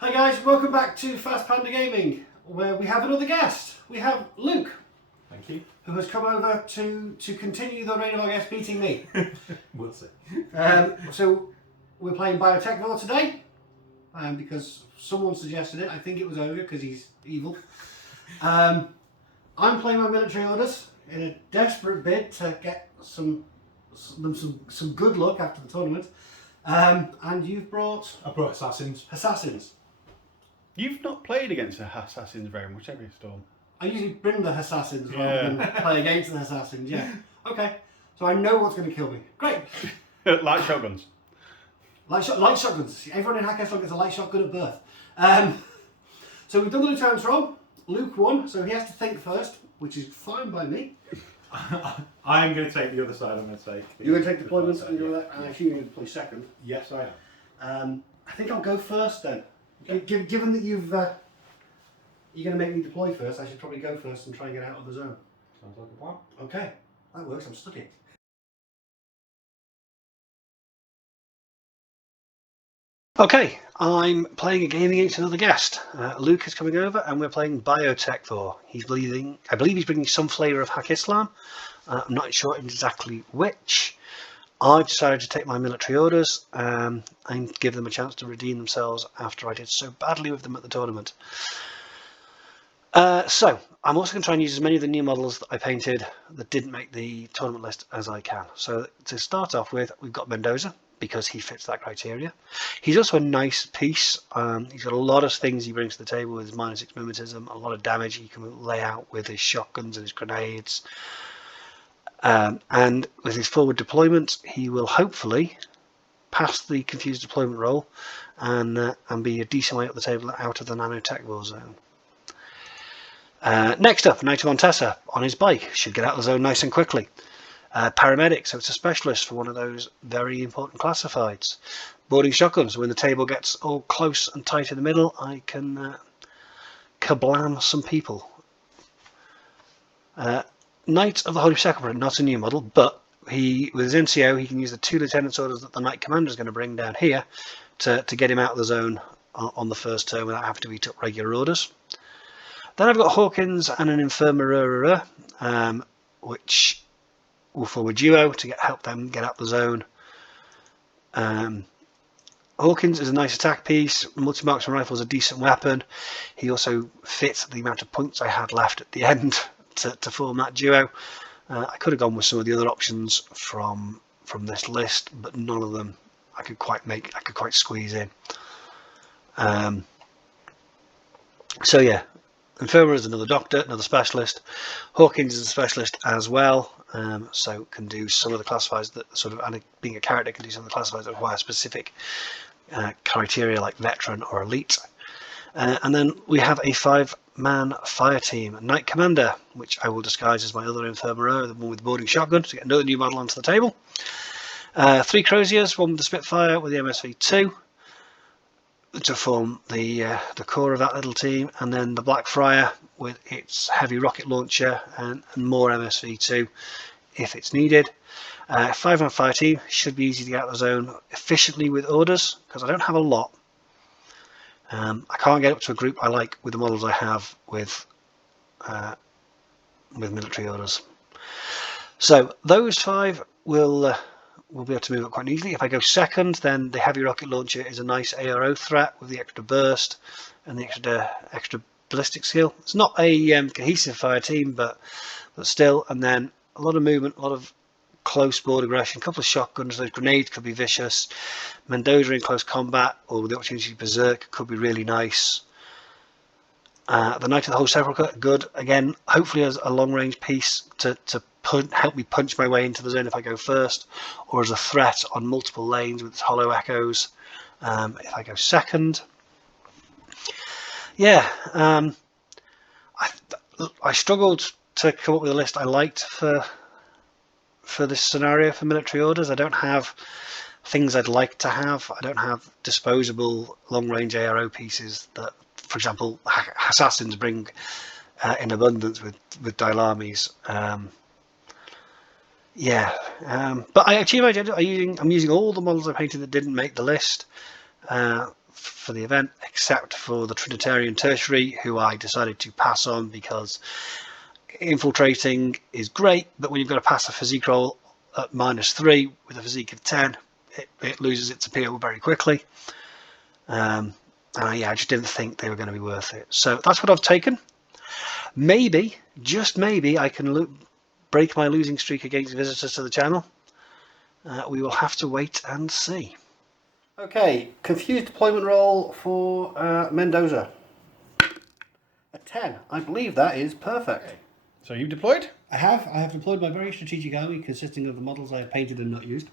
Hi guys, welcome back to Fast Panda Gaming, where we have another guest. We have Luke. Thank you. Who has come over to continue the reign of our guest beating me. We'll see. So we're playing Biotechvore today, because someone suggested it. I think it was Ogre because he's evil. I'm playing my military orders in a desperate bid to get some good luck after the tournament. And you've brought... I brought assassins. Assassins. You've not played against the Hassassin very much, have you, Storm? I usually bring the Assassins rather than play against the Assassins, yeah. Okay, so I know what's going to kill me. Great. Light shotguns. Light shotguns. Everyone in Haqqislam gets a light shotgun at birth. So we've done the lieutenant's roll. Luke won, so he has to think first, which is fine by me. I'm going to take the other side. I'm going to take. You're going to take deployments, and I assume you're going to play second. Yes, I am. I think I'll go first then. Okay. Given that you're going to make me deploy first, I should probably go first and try and get out of the zone. Sounds like a plan. Okay, that works. I'm studying. Okay, I'm playing a game against another guest. Luke is coming over, and we're playing Biotechvore. I believe he's bringing some flavour of Haqqislam. I'm not sure exactly which. I've decided to take my military orders and give them a chance to redeem themselves after I did so badly with them at the tournament. So I'm also going to try and use as many of the new models that I painted that didn't make the tournament list as I can. So to start off with, we've got Mendoza, because he fits that criteria. He's also a nice piece. He's got a lot of things he brings to the table with his -6 mimetism, a lot of damage he can lay out with his shotguns and his grenades. And with his forward deployment, he will hopefully pass the confused deployment roll and be a decent way up the table out of the nanotech war zone. Next up, Knight of Montessa on his bike, should get out of the zone nice and quickly. Paramedic, so it's a specialist for one of those very important classifieds. Boarding shotguns, when the table gets all close and tight in the middle, I can kablam some people. Knight of the Holy Sepulchre, not a new model, but with his NCO he can use the 2 lieutenant's orders that the Knight Commander is going to bring down here to get him out of the zone on the first turn without having to eat up regular orders. Then I've got Hawkins and an Infirmary, which will form a duo to help them get out the zone. Hawkins is a nice attack piece. Multi-marksman rifle is a decent weapon. He also fits the amount of points I had left at the end to form that duo. I could have gone with some of the other options from this list, but none of them I could quite squeeze in. So yeah, Infirmary is another doctor, another specialist. Hawkins is a specialist as well, so can do some of the classifiers that sort of, and being a character, can do some of the classifiers that require specific criteria like veteran or elite. And then we have a 5-man fire team, Knight Commander, which I will disguise as my other Infirmary, the one with the boarding shotgun, to get another new model onto the table. 3 Croziers, one with the Spitfire with the MSV2 to form the core of that little team, and then the Blackfriar with its heavy rocket launcher and more MSV2 if it's needed. 5-man fire team should be easy to get out of the zone efficiently with orders, because I don't have a lot. I can't get up to a group I like with the models I have with military orders. So those 5 will be able to move up quite easily. If I go second, then the heavy rocket launcher is a nice ARO threat with the extra burst and the extra ballistic skill. It's not a cohesive fire team, but still. And then a lot of movement, a lot of close board aggression, a couple of shotguns. Those grenades could be vicious. Mendoza in close combat or with the opportunity to berserk could be really nice. The Knight of the Holy Sepulchre, good. Again, hopefully as a long range piece to help me punch my way into the zone if I go first, or as a threat on multiple lanes with its hollow echoes if I go second. Yeah, I struggled to come up with a list I liked for this scenario for military orders. I don't have things I'd like to have. I don't have disposable long-range ARO pieces that, for example, Assassins bring in abundance with Dilamis. But I achieved my agenda. I'm using all the models I painted that didn't make the list. for the event, except for the Trinitarian Tertiary, who I decided to pass on because infiltrating is great, but when you've got to pass a physique roll at -3 with a physique of 10, it loses its appeal very quickly. Yeah, I just didn't think they were going to be worth it. So that's what I've taken. Maybe, just maybe, I can break my losing streak against visitors to the channel. We will have to wait and see. Okay, confused deployment roll for Mendoza. A 10. I believe that is perfect. So you've deployed? I have deployed my very strategic army consisting of the models I have painted and not used.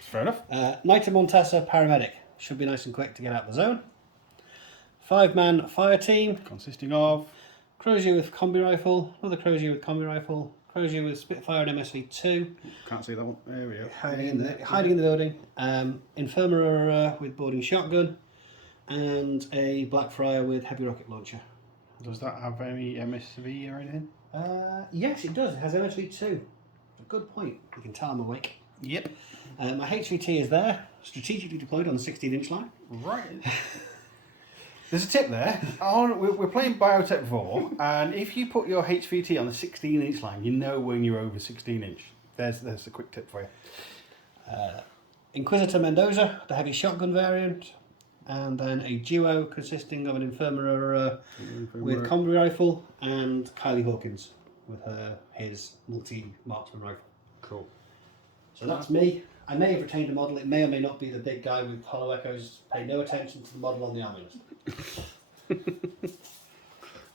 Fair enough. Knight of Montesa, paramedic. Should be nice and quick to get out of the zone. 5-man fire team. Consisting of? Crozier with combi rifle, another Crozier with combi rifle, Crozier with Spitfire and MSV2. Can't see that one. There we go. Hiding in the building. Infirmary with boarding shotgun, and a Blackfriar with heavy rocket launcher. Does that have any MSV or anything? Yes, it does. It has MSV2. A good point. You can tell I'm awake. Yep. My HVT is there, strategically deployed on the 16-inch line. Right. There's a tip there. We're playing Biotechvore, and if you put your HVT on the 16-inch line, you know when you're over 16-inch. There's a quick tip for you. Inquisitor Mendoza, the heavy shotgun variant, and then a duo consisting of an Infirmary with combi rifle and Kylie Hawkins with his multi-marksman rifle. Cool. So that's me. I may have retained a model. It may or may not be the big guy with hollow echoes. Pay no attention to the model on the army list.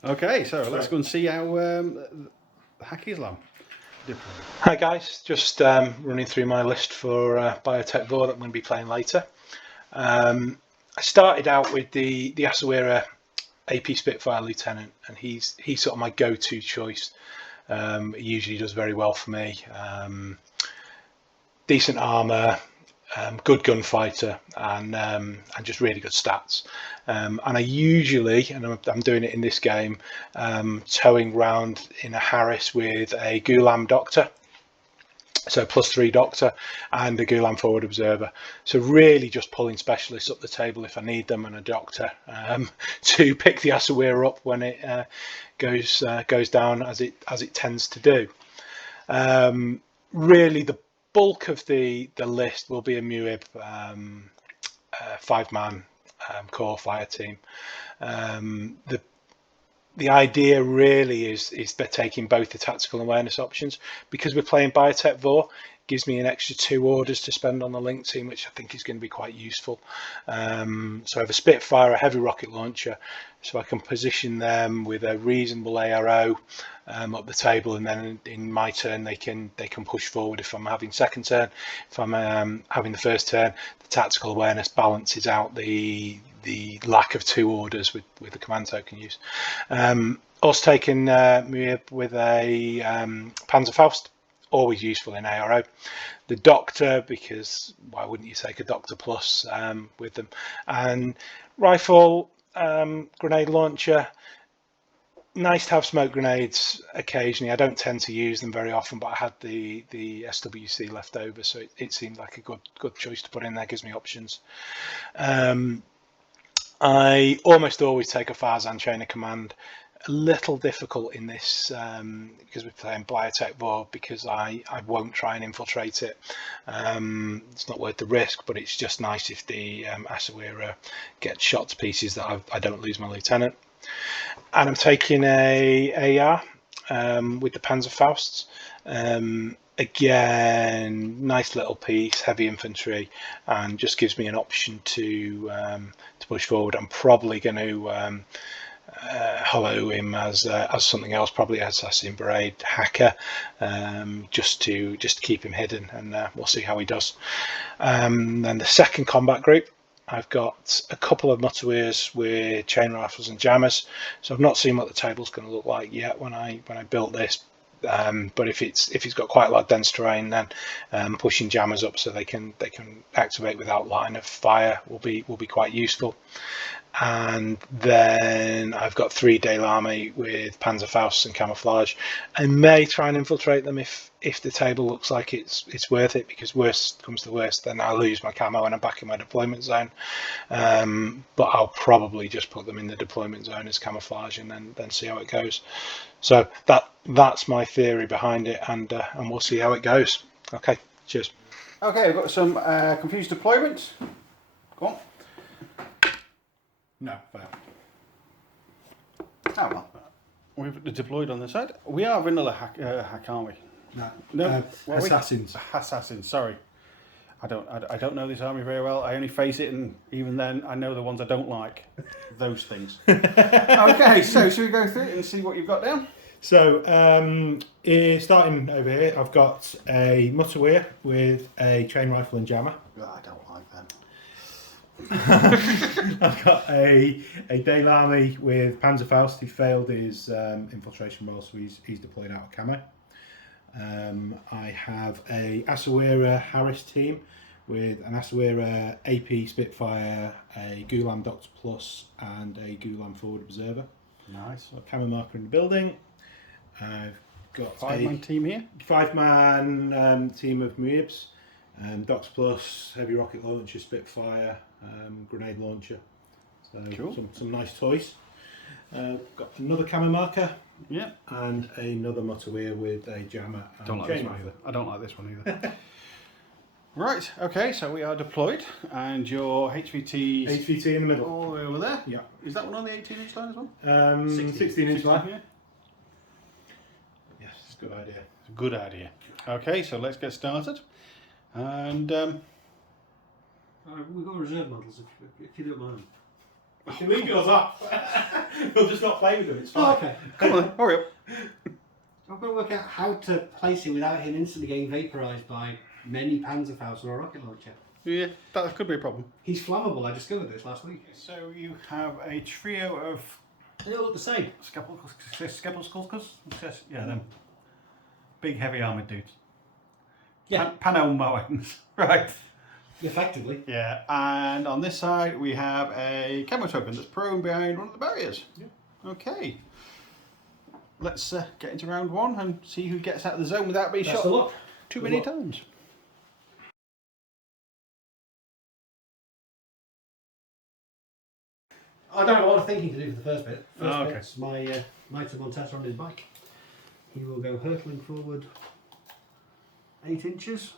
Okay, so let's go and see how Haqqislam deployed. Hi guys, just running through my list for Biotechvore that I'm going to be playing later. I started out with the Asawira AP Spitfire Lieutenant, and he's sort of my go-to choice. He usually does very well for me. Decent armour, good gunfighter, and just really good stats. And I usually, and I'm doing it in this game, towing round in a Harris with a Ghulam Doctor, so +3 Doctor, and a Ghulam Forward Observer. So really just pulling specialists up the table if I need them, and a Doctor to pick the Asawira up when it goes down, as it tends to do. Really, the bulk of the list will be a MUIB 5-man core fire team. The idea really is they're taking both the tactical awareness options. Because we're playing Biotechvore, gives me an extra 2 orders to spend on the link team, which I think is going to be quite useful. So I have a Spitfire, a heavy rocket launcher, so I can position them with a reasonable ARO up the table, and then in my turn they can push forward if I'm having second turn. If I'm having the first turn, the tactical awareness balances out the lack of 2 orders with the command token use. Also taken MUIB with a Panzerfaust, always useful in ARO. The Doctor, because why wouldn't you take a Doctor Plus with them? And rifle, grenade launcher. Nice to have smoke grenades occasionally. I don't tend to use them very often, but I had the SWC left over, so it seemed like a good choice to put in there. Gives me options. I almost always take a Farzan chain of command. A little difficult in this because we're playing Biotechvore, because I won't try and infiltrate it. It's not worth the risk, but it's just nice if the Asawira gets shot to pieces that I don't lose my lieutenant. And I'm taking a AR with the Panzerfausts. Again, nice little piece, heavy infantry, and just gives me an option to push forward. I'm probably going to hollow him as something else, probably Hassassin Bahram hacker, just to keep him hidden, and we'll see how he does. Then the second combat group, I've got a couple of Mutawirs with chain rifles and jammers, so I've not seen what the table's going to look like yet when I built this. But if it's got quite a lot of dense terrain, then pushing jammers up so they can activate without line of fire will be quite useful. and then I've got 3 Daylami with Panzerfaust and Camouflage. I may try and infiltrate them if the table looks like it's worth it, because worst comes to worst, then I'll lose my camo and I'm back in my deployment zone. But I'll probably just put them in the deployment zone as camouflage and then see how it goes. So that's my theory behind it, and we'll see how it goes. Okay, cheers. Okay, I've got some confused deployments. Go on. No, fair. Oh well. We've deployed on this side. We are vanilla hack, aren't we? No. What are we? Assassins. Assassins. Sorry, I don't know this army very well. I only face it, and even then, I know the ones I don't like. Those things. Okay, so should we go through it and see what you've got down? So, starting over here, I've got a Mutterweer with a chain rifle and jammer. Oh, I don't like them. I've got a Daylami with Panzerfaust. He failed his infiltration roll, so he's deployed out of camo. I have a Asawira Harris team with an Asawira AP Spitfire, a Gulam Doctor Plus, and a Gulam Forward Observer. Nice. So camo marker in the building. I've got 5-man team here. 5-man team of Muibs, Doctor Plus, heavy rocket launcher, Spitfire, grenade launcher. So Cool. some nice toys. Got another camo marker. Yeah. And another Mutterweer with a jammer and Don't like chain this one rifle. either. I don't like this one either. Right. Okay. So we are deployed, and your HVT HVT in the middle. all the way over there. Yeah. Is that one on the 18-inch line as well? 16-inch line. Yeah. Yes, good idea. Good idea. Okay. So let's get started. And We've got reserve models if you don't mind. You can leave yours off. We'll just not play with them. It's fine. Oh, okay. come on, hurry up. I've got to work out how to place it without him instantly getting vaporised by many Panzerfaust or a rocket launcher. Yeah, that could be a problem. He's flammable. I discovered this last week. So you have a trio of They all look the same. Skepelskulkers? Yeah, them big heavy armoured dudes. Yeah, Panomoans. Right. effectively. Yeah, and on this side we have a camo token that's prone behind one of the barriers. Yeah. Okay. Let's get into round one and see who gets out of the zone without being Best shot of luck. too Good many luck. times. I don't have a lot of thinking to do for the first bit. First okay. bit's my Knight of Montesa on his bike. He will go hurtling forward 8 inches.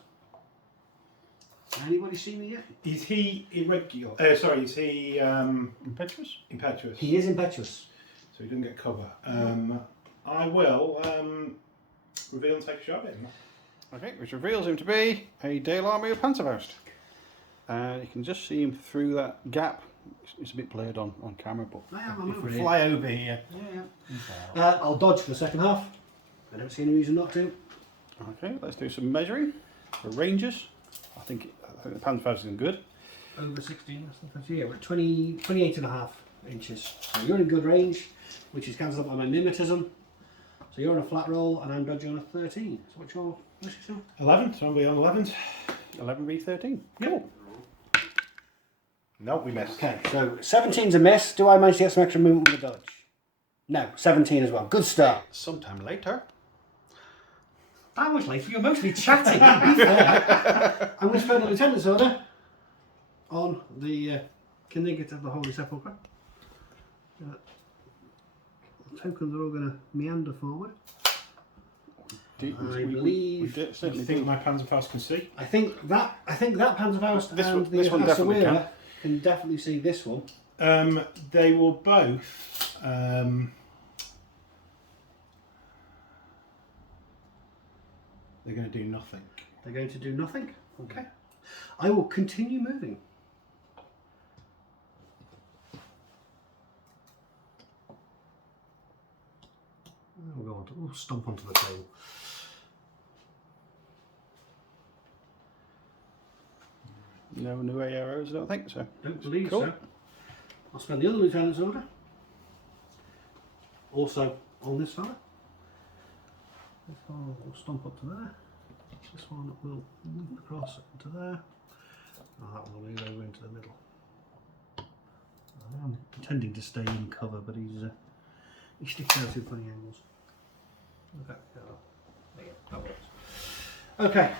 Anybody see me yet? Is he irregular? Sorry, is he Impetuous? impetuous? He is impetuous. So he doesn't get cover. I will reveal and take a shot at him. Okay, which reveals him to be a Daylami of Panzerfaust. And you can just see him through that gap. It's a bit blurred on camera, but I'm if over we here. fly over here. Yeah. I'll dodge for the second half. I don't see any reason not to. Okay, let's do some measuring for ranges. I think the Panzerfaust is good. Over 16, yeah, we're at 28 and a half inches. So you're in good range, which is cancelled up by my mimetism. So you're on a flat roll and I'm dodging on a 13. So what's your 11, so I'll be on 11. 11v13. Cool. No, we missed. Okay, so 17's a miss. Do I manage to get some extra movement with the dodge? No, 17 as well. Good start. Sometime later. That was later. You're mostly chatting. Be fair. I'm going to spend a lieutenant's order on the Knigget of the Holy Sepulchre. The tokens are all going to meander forward. I believe. Do you think my Panzerfaust can see? I think that Panzerfaust and this one the definitely Hassassin can definitely see this one. They will both. They're going to do nothing. They're going to do nothing. Okay. I will continue moving. We'll stomp onto the table. No new arrows, I don't think so. Don't believe Cool. so. I'll spend the other lieutenant's order. Also on this fella. This one will stomp up to there. This one will move across to there. Oh, that one will move over into the middle. I'm intending to stay in cover, but he sticks out too funny angles. Okay, there you go. That works. Okay,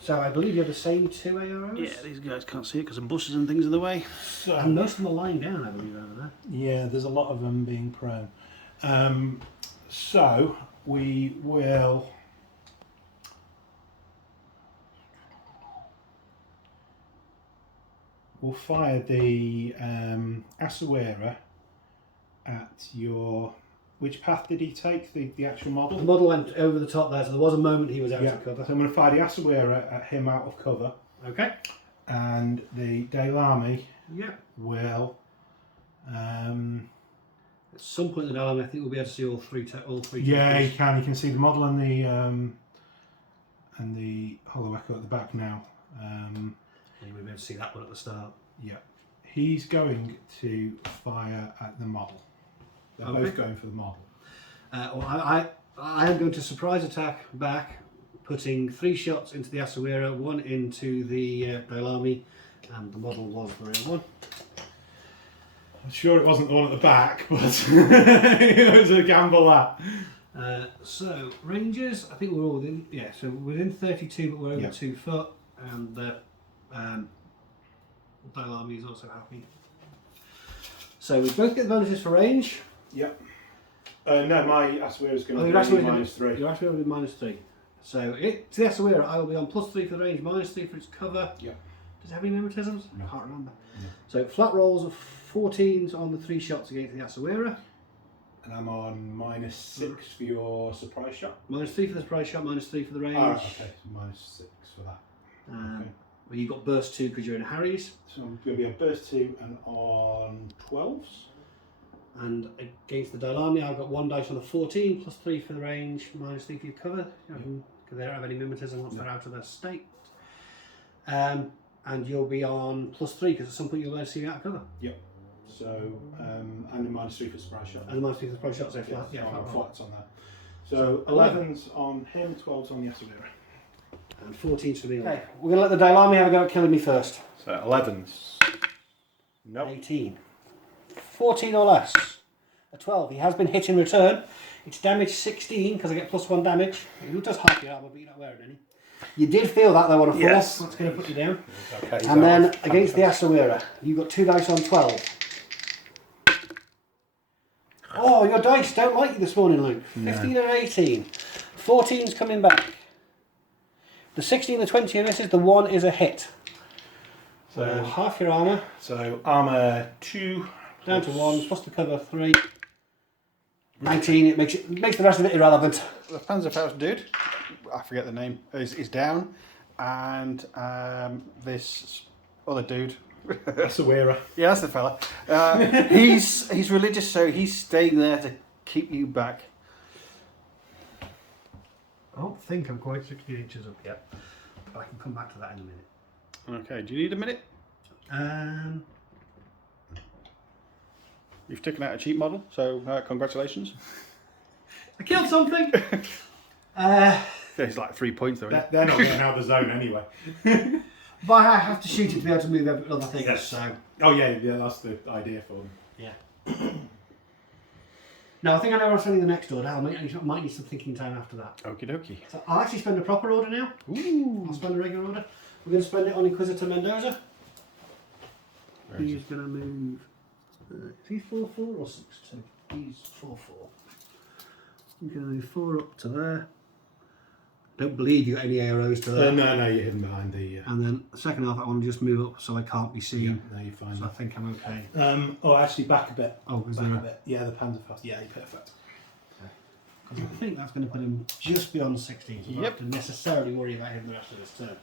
so I believe you have the same 2 AROs? Yeah, these guys can't see it because some bushes and things in the way. So, And most of them are lying down, I believe, over there. yeah, there's a lot of them being prone. So we will. We'll fire the Asawera at your. Which path did he take? The actual model? The model went over the top there, so there was a moment he was out of cover. So I'm going to fire the Asawera at him out of cover, Okay. and the Daylami Yeah. will. At some point in the dialogue, I think we'll be able to see all three. Yeah, tokens. you can. You can see the model and the hollow echo at the back now. And you will be able to see that one at the start. Yeah, he's going to fire at the model. They're Okay. both going for the model. Well, I am going to surprise attack back, putting 3 shots into the Asawera, 1 into the Daylami, and the model was the real one. I'm sure it wasn't the one at the back, but it was a gamble that. So ranges, I think we're all within. Yeah, so within 32, but we're over Yeah. 2 foot, and the Daylami is also happy. So we both get the bonuses for range. Yep. No, my Asawera is going Oh, to you're actually be -3. You're actually going to be -3. So to the Asawera, I will be on +3 for the range, -3 for its cover. Yep. Does it have any mimetisms? No. I can't remember. No. So flat rolls of 14s on the 3 shots against the Asawera. And I'm on -6 for your surprise shot. -3 for the surprise shot, -3 for the range. Ah, okay, so -6 for that. Okay. Well, you've got burst 2 because you're in Harry's. So I'm going to be on burst 2 and on 12s. And against the Daylami, I've got 1 dice on the 14, +3 for the range, -3 for your cover, because they don't have any mimetism once they're out of their state. And you'll be on +3 because at some point you'll learn to see you out of cover. Yep. So, and a -3 for surprise shot. And the -3 for the surprise shot, so flat. Yeah, Yeah, flat roll. flats on that. So 11s on him, 12s on the Asawera. And 14's for me. Okay, we're going to let the Daylami have a go at killing me first. So 11s. Nope. 18. 14 or less. A 12. He has been hit in return. It's damage 16 because I get +1 damage. It does half your armour, but you're not wearing any. You did feel that though on a 4. Yes. That's going to put you down. Okay. And then against the Asawera, you've got 2 dice on 12. Oh, your dice don't like you this morning, Luke. 15 and 18. 14's coming back. The 16, the 20 and misses. The 1 is a hit. So half your armour. So armour 2. Down to 1, plus the cover 3. 19, it makes the rest of it irrelevant. The Panzerfaust dude, I forget the name, is down, and this other dude, Asawera. yeah, that's the fella. He's religious, so he's staying there to keep you back. I don't think I'm quite 16 inches up yet, but I can come back to that in a minute. Okay, do you need a minute? You've taken out a cheap model, so congratulations. I killed something! There's like 3 points though. Isn't it? They're not getting out of the zone anyway. But I have to shoot it to be able to move other things, Yes. so... Oh yeah, that's the idea for them. Yeah. No, I think I know where I'm spending the next order. I might need some thinking time after that. Okie dokie. So I'll actually spend a proper order now. Ooh. I'll spend a regular order. We're going to spend it on Inquisitor Mendoza. He's going to move... is he 4-4 or 6-2? He's 4-4. He's going to move 4 up to there. Don't believe you got any arrows to there. No, you're hidden behind the. And then the second half, I want to just move up so I can't be seen. No, you're fine. So I think I'm okay. Actually, back a bit. Oh, is Back there a bit. Yeah, the Panzerfaust. Yeah, you're perfect. Because I think that's going to put him just beyond 16. So I don't have to necessarily worry about him the rest of his turn.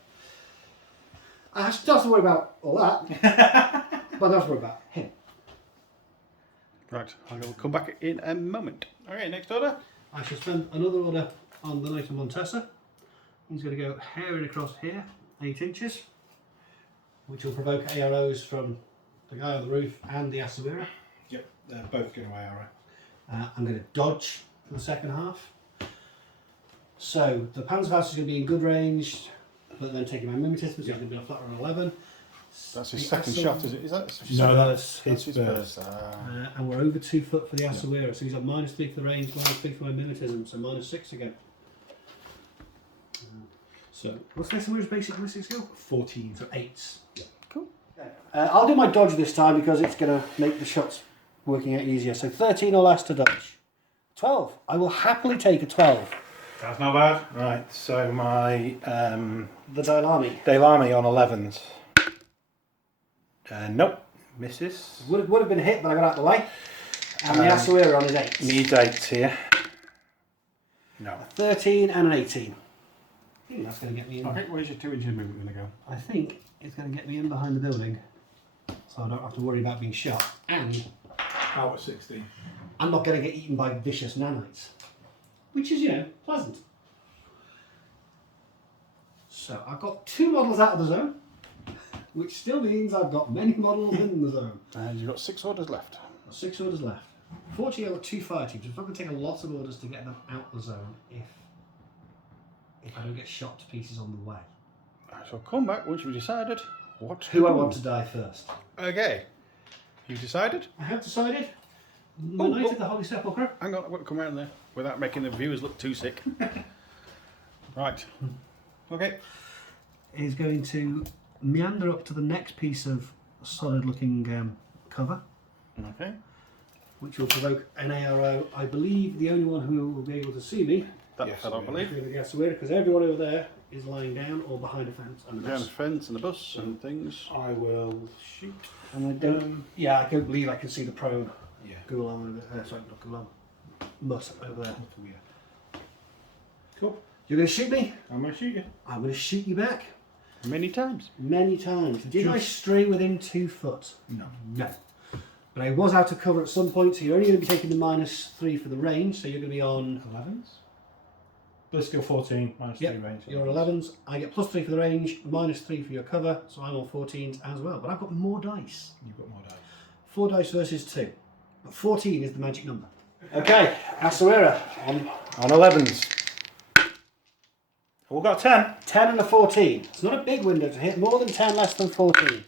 I still have to worry about all that, but I don't have to worry about him. Right, I will come back in a moment. Okay, next order. I shall spend another order on the Knight of Montesa. He's going to go herring across here, 8 inches, which will provoke arrows from the guy on the roof and the Asawera. Yep, they're both going away, alright. I'm going to dodge for the second half. So the Panzerfaust is going to be in good range, but then taking my mimetism, so he's going to be on flat on 11. That's his The second Assau- shot, is it? Is that his No, second? that's That's his his first. first. And we're over 2 foot for the Hassassin, so he's at -3 for the range, -3 for my militism, so -6 again. So, what's Hassassin's basic ballistic skill? 14. So 8s. Cool. I'll do my dodge this time because it's going to make the shots working out easier. So 13 or less to dodge. 12. I will happily take a 12. That's not bad. Right, so my The Dailami. Dailami on 11s. Nope, misses. Would have been a hit, but I got out of the way. And the Hassassin on his 8. Needs 8s here. No. 13 and an 18. I think that's going to get me in. Okay, where's your 2 inches movement going to go? I think it's going to get me in behind the building, so I don't have to worry about being shot. And Out at 16. I'm not going to get eaten by vicious nanites, which is, pleasant. So I've got 2 models out of the zone, which still means I've got many models in the zone. And you've got 6 orders left. 6 orders left. Fortunately, I've got 2 fire teams. It's not going to take a lot of orders to get them out the zone if I don't get shot to pieces on the way. So come back once you've decided what Who I do. want to die first. Okay. You've decided? I have decided. My Knight of the Holy Sepulchre. Hang on, I've got to come around there without making the viewers look too sick. Right. Okay. Is going to meander up to the next piece of solid looking cover, Okay. which will provoke an ARO. I believe the only one who will be able to see me That Yes, fell, I we- believe. because everyone over there is lying down or behind a fence and a Down the bus. fence and the bus and things. I will shoot. And I don't. Yeah, I don't believe I can see the prone Yeah. Gulam over there. Sorry, not Gulam. Mutt over there. Cool. You're going to shoot me. I'm going to shoot you. I'm going to shoot you back Many times. many times. Did I stray within 2 foot? No. No. But I was out of cover at some point, so you're only going to be taking the -3 for the range, so you're going to be on 11s? Bliss skill 14, minus 3 range. You're on 11s. I get +3 for the range, -3 for your cover, so I'm on 14s as well. But I've got more dice. You've got more dice. 4 dice versus 2. But 14 is the magic number. Okay, Hassassin On 11s. We've got 10. 10 and a 14. It's not a big window to hit. More than 10, less than 14.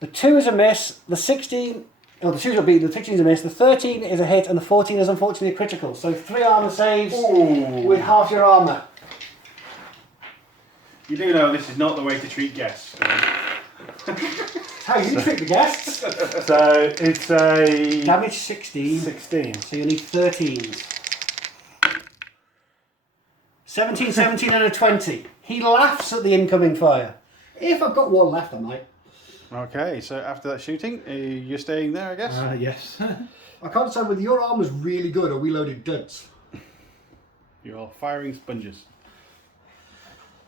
The 2 is a miss. The 16... Oh, the 2 is a beat. The 16 is a miss. The 13 is a hit, and the 14 is unfortunately a critical. So 3 armour saves with half your armour. You do know this is not the way to treat guests. How you treat the guests? So it's a Damage 16. 16. So you need 13s. 17, 17 and a 20. He laughs at the incoming fire. If I've got one left, I might. Okay, so after that shooting, you're staying there, I guess? Yes. I can't decide whether your armour's really good or we loaded duds. You're firing sponges.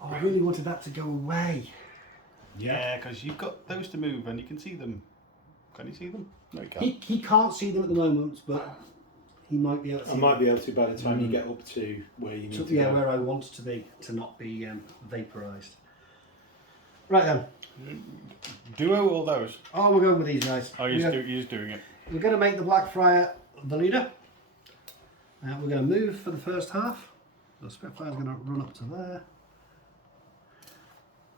Oh, I really wanted that to go away. Yeah, because you've got those to move and you can see them. Can you see them? No, you can't. He can't see them at the moment, but he might be able to. I might be able to by the time you get up to where you need So, to yeah, go. where I want to be, to not be vaporised. Right then. Duo all those? Oh, we're going with these guys. Oh, you're just doing it. We're going to make the Blackfriar the leader. We're going to move for the first half. The Spitfire's going to run up to there.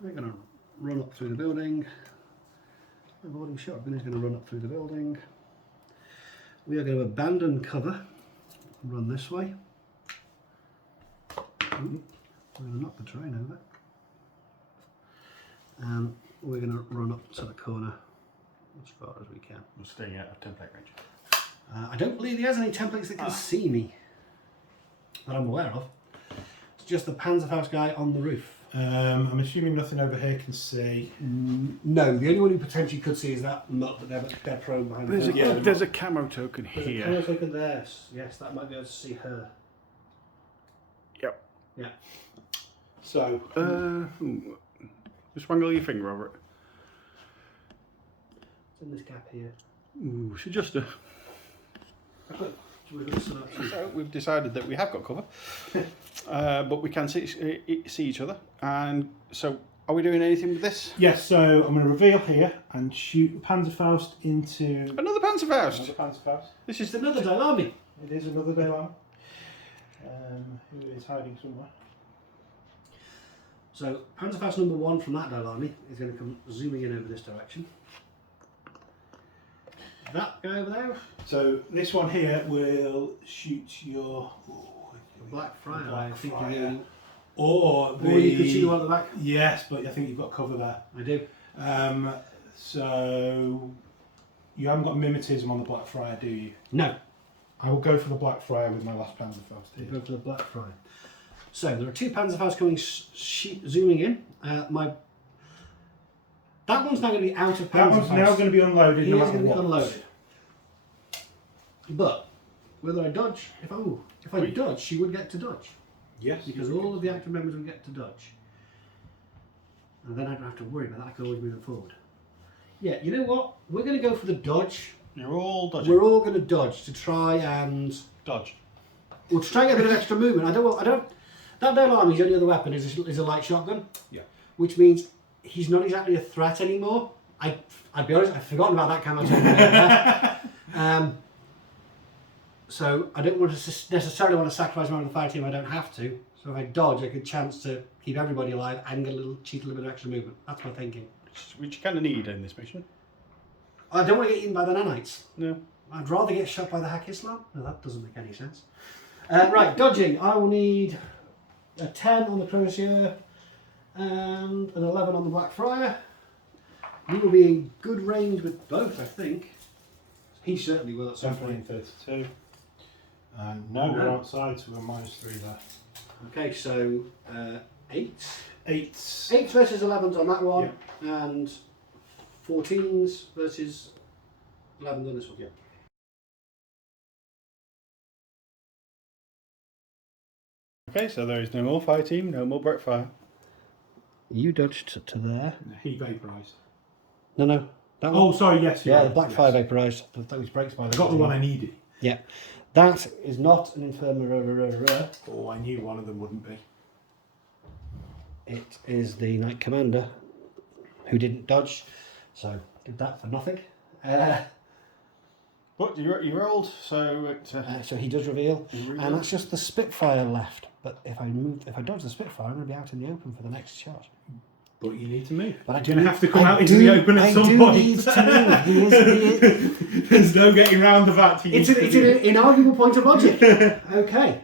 We're going to run up through the building. The boarding shotgun is going to run up through the building. We are going to abandon cover and run this way. Ooh, we're going to knock the train over. And we're going to run up to the corner as far as we can. I'm staying out of template range. I don't believe he has any templates that can see me, that I'm aware of. It's just the Panzerfaust guy on the roof. I'm assuming nothing over here can see. No, the only one who potentially could see is that mutt, but they're prone behind the fence. There's a camo token There's a here. camera token there. Yes, that might be able to see her. Yep. Yeah. So, Just wangle your finger over it. It's in this gap here. Ooh, it's just a... So we've decided that we have got cover, but we can see each other. And so, are we doing anything with this? yes, so I'm going to reveal here and shoot the Panzerfaust into... Another Panzerfaust. Another Panzerfaust. This It's is another Dailami. It is another Dailami. Who is hiding somewhere. So So Panzerfaust number 1 from that Dale army is going to come zooming in over this direction. That guy over there, So this one here will shoot your Black Friar. I Black think Friar. you or or you could shoot one at the back. Yes, but I think you've got cover there. I do. So you haven't got mimetism on the Black Friar, do you? No. I will go for the Black Friar with my last Panzerfaust We'll here. go for the Black Friar. So there are 2 Panzerfausts coming zooming in. That one's now going to be out of Panzerfaust. That one's now going to be unloaded. He no is matter going to be what. unloaded. But whether I dodge, if I dodge, she would get to dodge. Yes. Because all of the active members would get to dodge. And then I don't have to worry about that, I can always move it forward. Yeah, you know what? We're going to go for the dodge. You're all dodging. We're all going to dodge to try and... Dodge. We'll try and get a bit of extra movement. That Dale Army's only other weapon is a light shotgun. Yeah. Which means he's not exactly a threat anymore. I'd be honest, I've forgotten about that camo. So I don't necessarily want to sacrifice one of the fire team. I don't have to. So if I dodge, I get a chance to keep everybody alive and get cheat a little bit of extra movement. That's my thinking. Which you kind of need in this mission. I don't want to get eaten by the nanites. No. I'd rather get shot by the Haqqislam. No, that doesn't make any sense. Right, dodging. I will need a 10 on the Crosier and an 11 on the Black Friar. We will be in good range with both, I think. He certainly will at some Definitely point. in 32. No, we're outside, so we're -3 there. Okay, so 8. 8. 8 versus 11s on that one, and 14s versus 11s on this one. Yeah. Okay, so there is no more fire team, no more Blackfire. You dodged to there. He vaporised. No, that one. Oh, sorry, yes. Yeah, you're the right, Black yes. Fire vaporised. Those breaks by I the got the one I needed. Yeah. That is not an Infirmary. Oh, I knew one of them wouldn't be. It is the Knight Commander who didn't dodge, so did that for nothing. But you rolled, so it, So he does reveal, and that's just the Spitfire left. But if I dodge the Spitfire, I'm going to be out in the open for the next shot. But you need to move. But You're going to have to come out into the open at some point. Need to move. There's no getting around the fact It's an inarguable point of logic. Okay.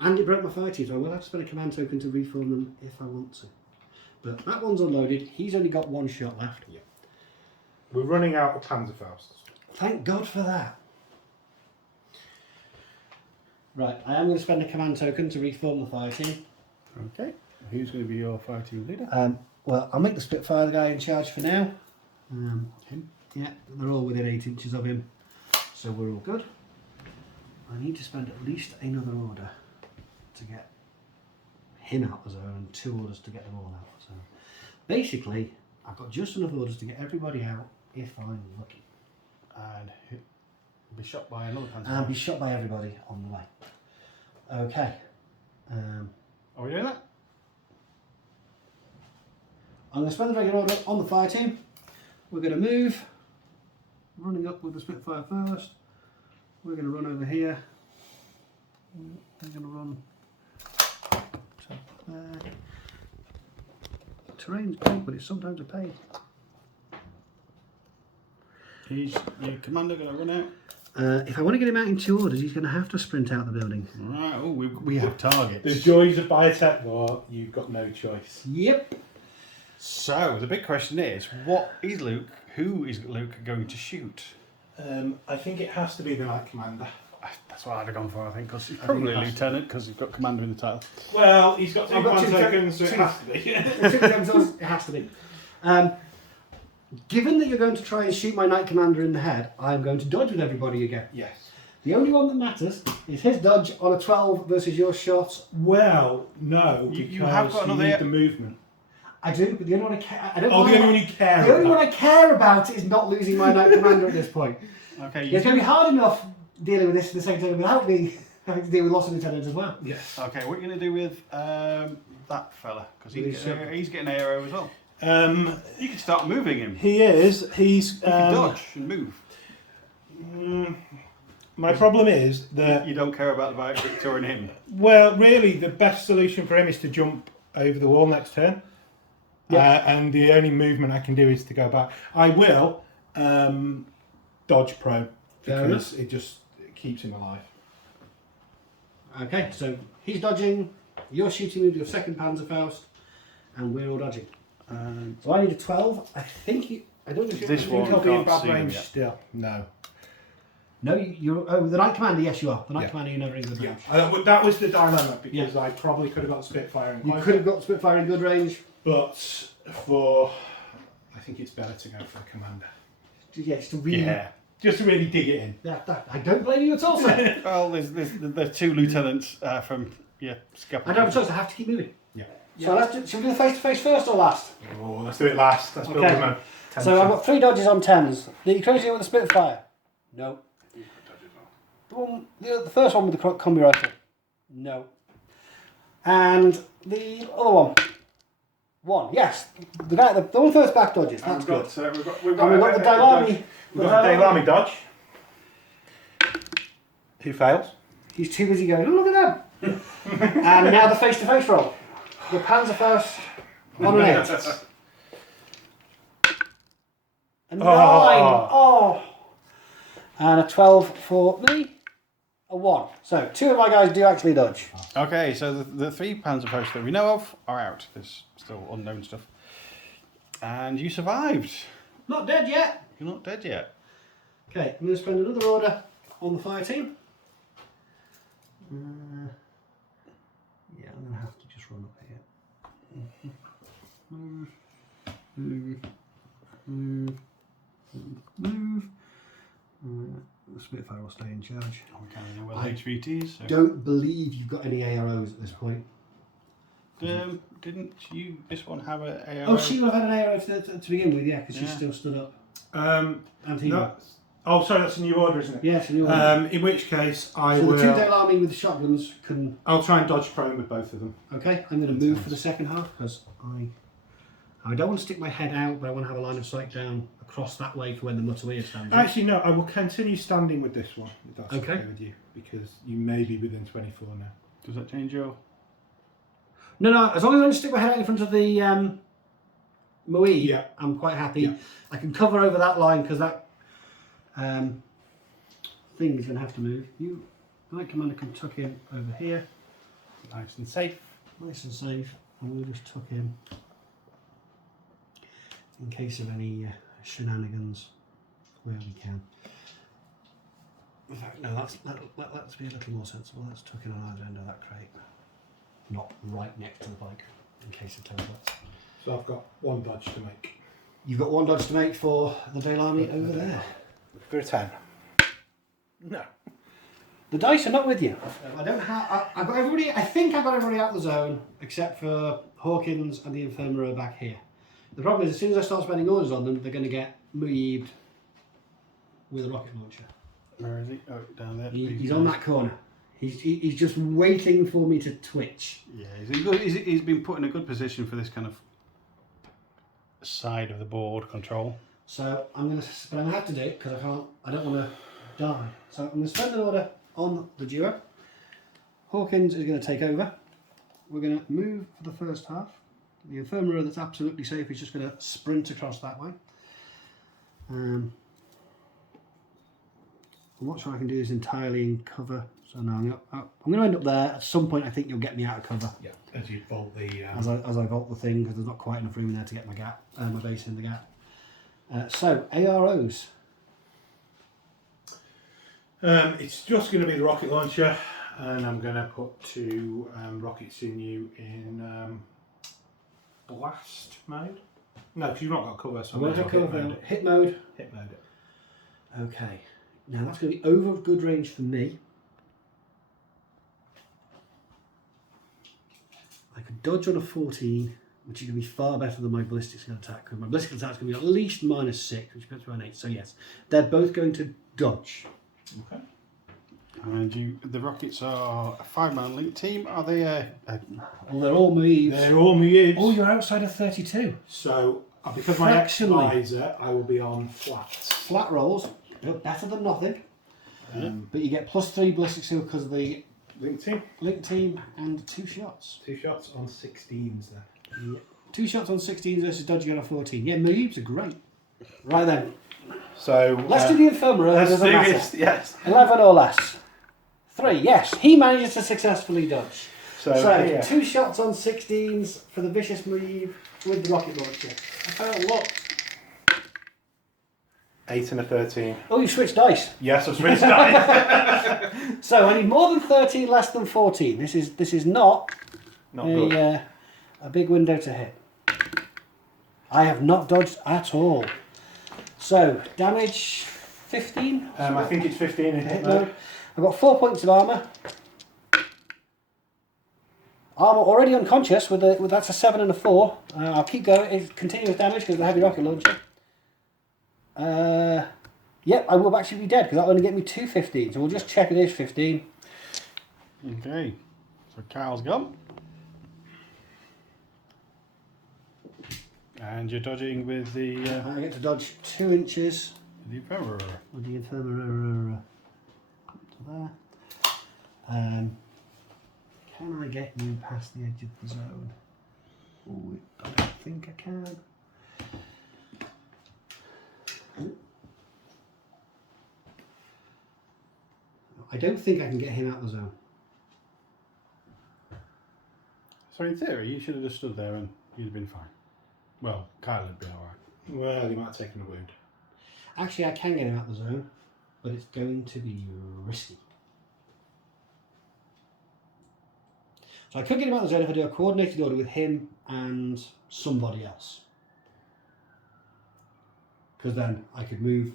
And it broke my fire team, so I will have to spend a command token to reform them if I want to. But that one's unloaded. He's only got 1 shot left. Yeah. We're running out of Panzerfausts. Thank God for that. Right, I am going to spend a command token to reform the fire team. okay. Who's going to be your fire team leader? Well, I'll make the Spitfire the guy in charge for now. Him. Yeah, they're all within 8 inches of him, so we're all good. I need to spend at least another order to get him out the zone and 2 orders to get them all out. So basically, I've got just enough orders to get everybody out if I'm lucky. And he'll be shot by another panzer. And be shot by everybody on the way. Okay. Are we doing that? I'm going to spend the regular order on the fire team. We're going to move. Running up with the Spitfire first. We're going to run over here. We're going to run to there. Terrain's big, but it's sometimes a pain. Is your commander going to run out? If I want to get him out in 2 orders, he's going to have to sprint out the building. Right, oh, we have targets. The joys of Biotechvore, you've got no choice. Yep. So, the big question is, what is Luke, who is Luke going to shoot? I think it has to be the Knight Commander. That's what I'd have gone for, I think, because he's probably a lieutenant, because he's got commander in the title. Well, he's got 2 I've got command 2 tokens, so it has to be. It has to be. Given that you're going to try and shoot my Knight Commander in the head, I'm going to dodge with everybody again. Yes. The only one that matters is his dodge on a 12 versus your shot. Well, no, You have got you another- need the movement. I do, but the only one I care. I don't. Oh, the only one you care The only about. one I care about is not losing my Knight Commander at this point. Okay, It's going to be hard enough dealing with this in the second turn without me having to deal with loss of lieutenant as well. Yes. okay, what are you going to do with that fella? Because he's getting an arrow as well. You can start moving him. He is. He's. You can dodge and move. My problem is that. You don't care about the Victor and him. Well, really, the best solution for him is to jump over the wall next turn. And the only movement I can do is to go back. I will dodge prone because it keeps him alive. Okay, so he's dodging, you're shooting with your second Panzerfaust, and we're all dodging. So I need a 12. I think I don't know if This one I'll be in can't bad see them range yet. still. No. No, you're. Oh, the Knight Commander, yes, you are. The Knight Commander, you're never in good range. That was the dilemma because I probably could have got Spitfire in You could have got Spitfire in good range. but I think it's better to go for the commander. Yes, to really. Yeah. Just to really dig it in. I don't blame you at all, sir. Well, there's two lieutenants from Scupper. I don't have a choice. I have to keep moving. Yeah. So should we do the face-to-face first or last? Oh, let's do it last. Let's build them up. So I've got 3 dodges on 10s. The crazy one with the Spitfire? No. The first one with the combi rifle? No. And the other one? 1. Yes. The one first back dodges. That's good. We've And we've got the Dailami. We've got the Dailami dodge. Who fails? He's too busy going, oh, look at them. And now the face-to-face roll. The Panzerfaust on an 8. A 9. Oh. And a 12 for me. A 1. So 2 of my guys do actually dodge. Okay, so the 3 Panzerfaust that we know of are out. There's still unknown stuff. And you survived. Not dead yet. You're not dead yet. Okay, I'm going to spend another order on the fire team. Yeah, I'm going to have to just run up here. Move. The Spitfire will stay in charge. We can't know well HVTs. So. Don't believe you've got any AROs at this point. Didn't you? This one have a ARO? Oh, she would have had an ARO to begin with, yeah, because she's still stood up. And he No. Oh, sorry, that's a new order, isn't it? Yes, a new order. In which case, I So will. the 2 Dailami with the shotguns can. I'll try and dodge prone with both of them. Okay, I'm going to move for the second half because I don't want to stick my head out, but I want to have a line of sight down across that way for when the Mutawiya stands. Actually, no, I will continue standing with this one, if that's Okay. okay with you, because you may be within 24 now. Does that change your? No, as long as I don't stick my head out in front of the Moe, Yeah. I'm quite happy. Yeah. I can cover over that line because that thing is going to have to move. You, Knight Commander, can tuck in over here. Nice and safe. Nice and safe. And we'll just tuck in in case of any shenanigans where we can. In fact, no, let's be a little more sensible. Let's tuck in on either end of that crate. Not right next to the bike, in case of turbulence. So I've got 1 dodge to make. You've got 1 dodge to make for the Dailami over there. For a 10. No. The dice are not with you. I don't have. I've got everybody. I think I've got everybody out of the zone except for Hawkins and the Infirmary back here. The problem is, as soon as I start spending orders on them, they're going to get muebbed with a rocket launcher. Where is he? Oh, down there. He's on that corner. He's just waiting for me to twitch. Yeah, he's been put in a good position for this kind of side of the board control. So I'm going to have to do it because I don't want to die. So I'm going to spend an order on the duo. Hawkins is going to take over. We're going to move for the first half. The Infirmary that's absolutely safe is just going to sprint across that way. I'm not sure I can do this entirely in cover. So no, I'm going to end up there. At some point I think you'll get me out of cover. Yeah, as you vault the... As I vault the thing, because there's not quite enough room in there to get my gap, my base in the gap. So, AROs. It's just going to be the rocket launcher, and I'm going to put 2 rocket sinew in blast mode. No, because you've not got cover, so Won't have cover. Hit mode. Hit mode it. Okay. Now that's going to be over good range for me. I could dodge on a 14, which is going to be far better than my ballistics attack. Because my ballistic attack is going to be at least -6, which puts me on 8. So yes, they're both going to dodge. Okay. And the rockets are a 5-man link team. Are they Well, they're all moves. They're all moves. Oh, you're outside of 32. So, because my Fractionally. X-Visor, I will be on flats. Flat rolls, better than nothing. But you get +3 ballistic skill because of the Link team, and 2 shots. 2 shots on 16s there. Yeah. 2 shots on 16 versus dodging on a 14. Yeah, moves are great. Right then. So Let's do the Infirmary. let's Doesn't do matter. this. Yes. 11 or less. 3, yes. He manages to successfully dodge. So, So 2 shots on 16s for the vicious move with the rocket launcher. I found locked. 8 and a 13. Oh, you switched dice. Yes, I've switched dice. So I need more than 13, less than 14. This is not Good. a big window to hit. I have not dodged at all. So damage 15. I think it's 15 in hit No. mode. I've got 4 points of armor. Armor already unconscious with that's a 7 and a 4. I'll keep going. It's continuous damage because of the heavy rocket launcher. Yep, I will actually be dead because that'll only get me 2 15. So we'll just check it is 15. Okay, so Kyle's gone. And you're dodging with the I get to dodge 2 inches Infirmary. with the Infirmary up to there. Can I get you past the edge of the zone? Oh, I don't think I can. I don't think I can get him out of the zone. So in theory, you should have just stood there and you'd have been fine. Well, Kyle would be alright. Well, he might have taken a wound. Actually, I can get him out of the zone, but it's going to be risky. So I could get him out of the zone if I do a coordinated order with him and somebody else. Because then I could move.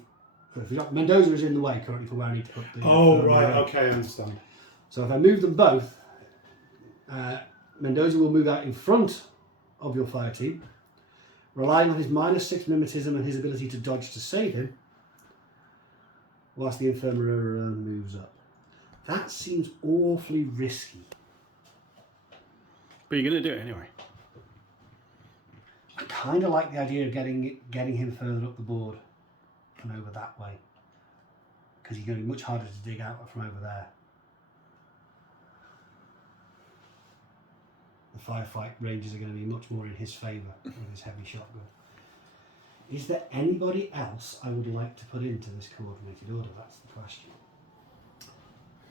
If Mendoza is in the way currently for where I need to put the. Oh, right, okay, I understand. So if I move them both, Mendoza will move out in front of your fire team, relying on his -6 mimetism and his ability to dodge to save him, whilst the Infirmary moves up. That seems awfully risky. But you're going to do it anyway. I kind of like the idea of getting him further up the board and over that way, because he's going to be much harder to dig out from over there. The firefight ranges are going to be much more in his favour with his heavy shotgun. Is there anybody else I would like to put into this coordinated order? That's the question.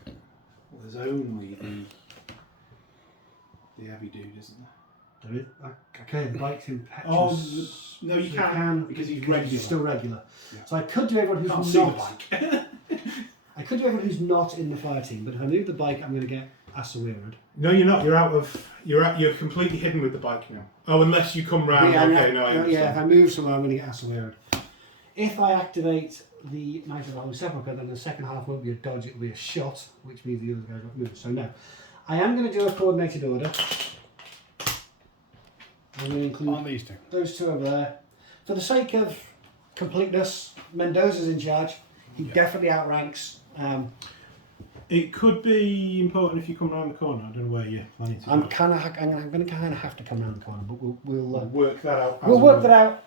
Well, there's only the heavy dude, isn't there? There is. Okay, the bike's impetuous. Oh, no, you So can't, because he's regular. He's still regular. Yeah. So I could do everyone Can't who's see the not. bike. I could do everyone who's not in the fire team, but if I move the bike, I'm going to get Hassassin. No, you're not. You're completely hidden with the bike now. Oh, unless you come round. Yeah, okay, no, I yeah, understand. if I move somewhere, I'm going to get Hassassin. If I activate the Knight of the Holy Sepulchre, then the second half won't be a dodge, it'll be a shot, which means the other guys won't move. So no. I am going to do a coordinated order. I'm going to include On these two. those two over there. For the sake of completeness, Mendoza's in charge. He definitely outranks. It could be important if you come round the corner. I don't know where you're planning to. I'm go. going to kind of have to come around the corner, but we'll work that out. we'll work that out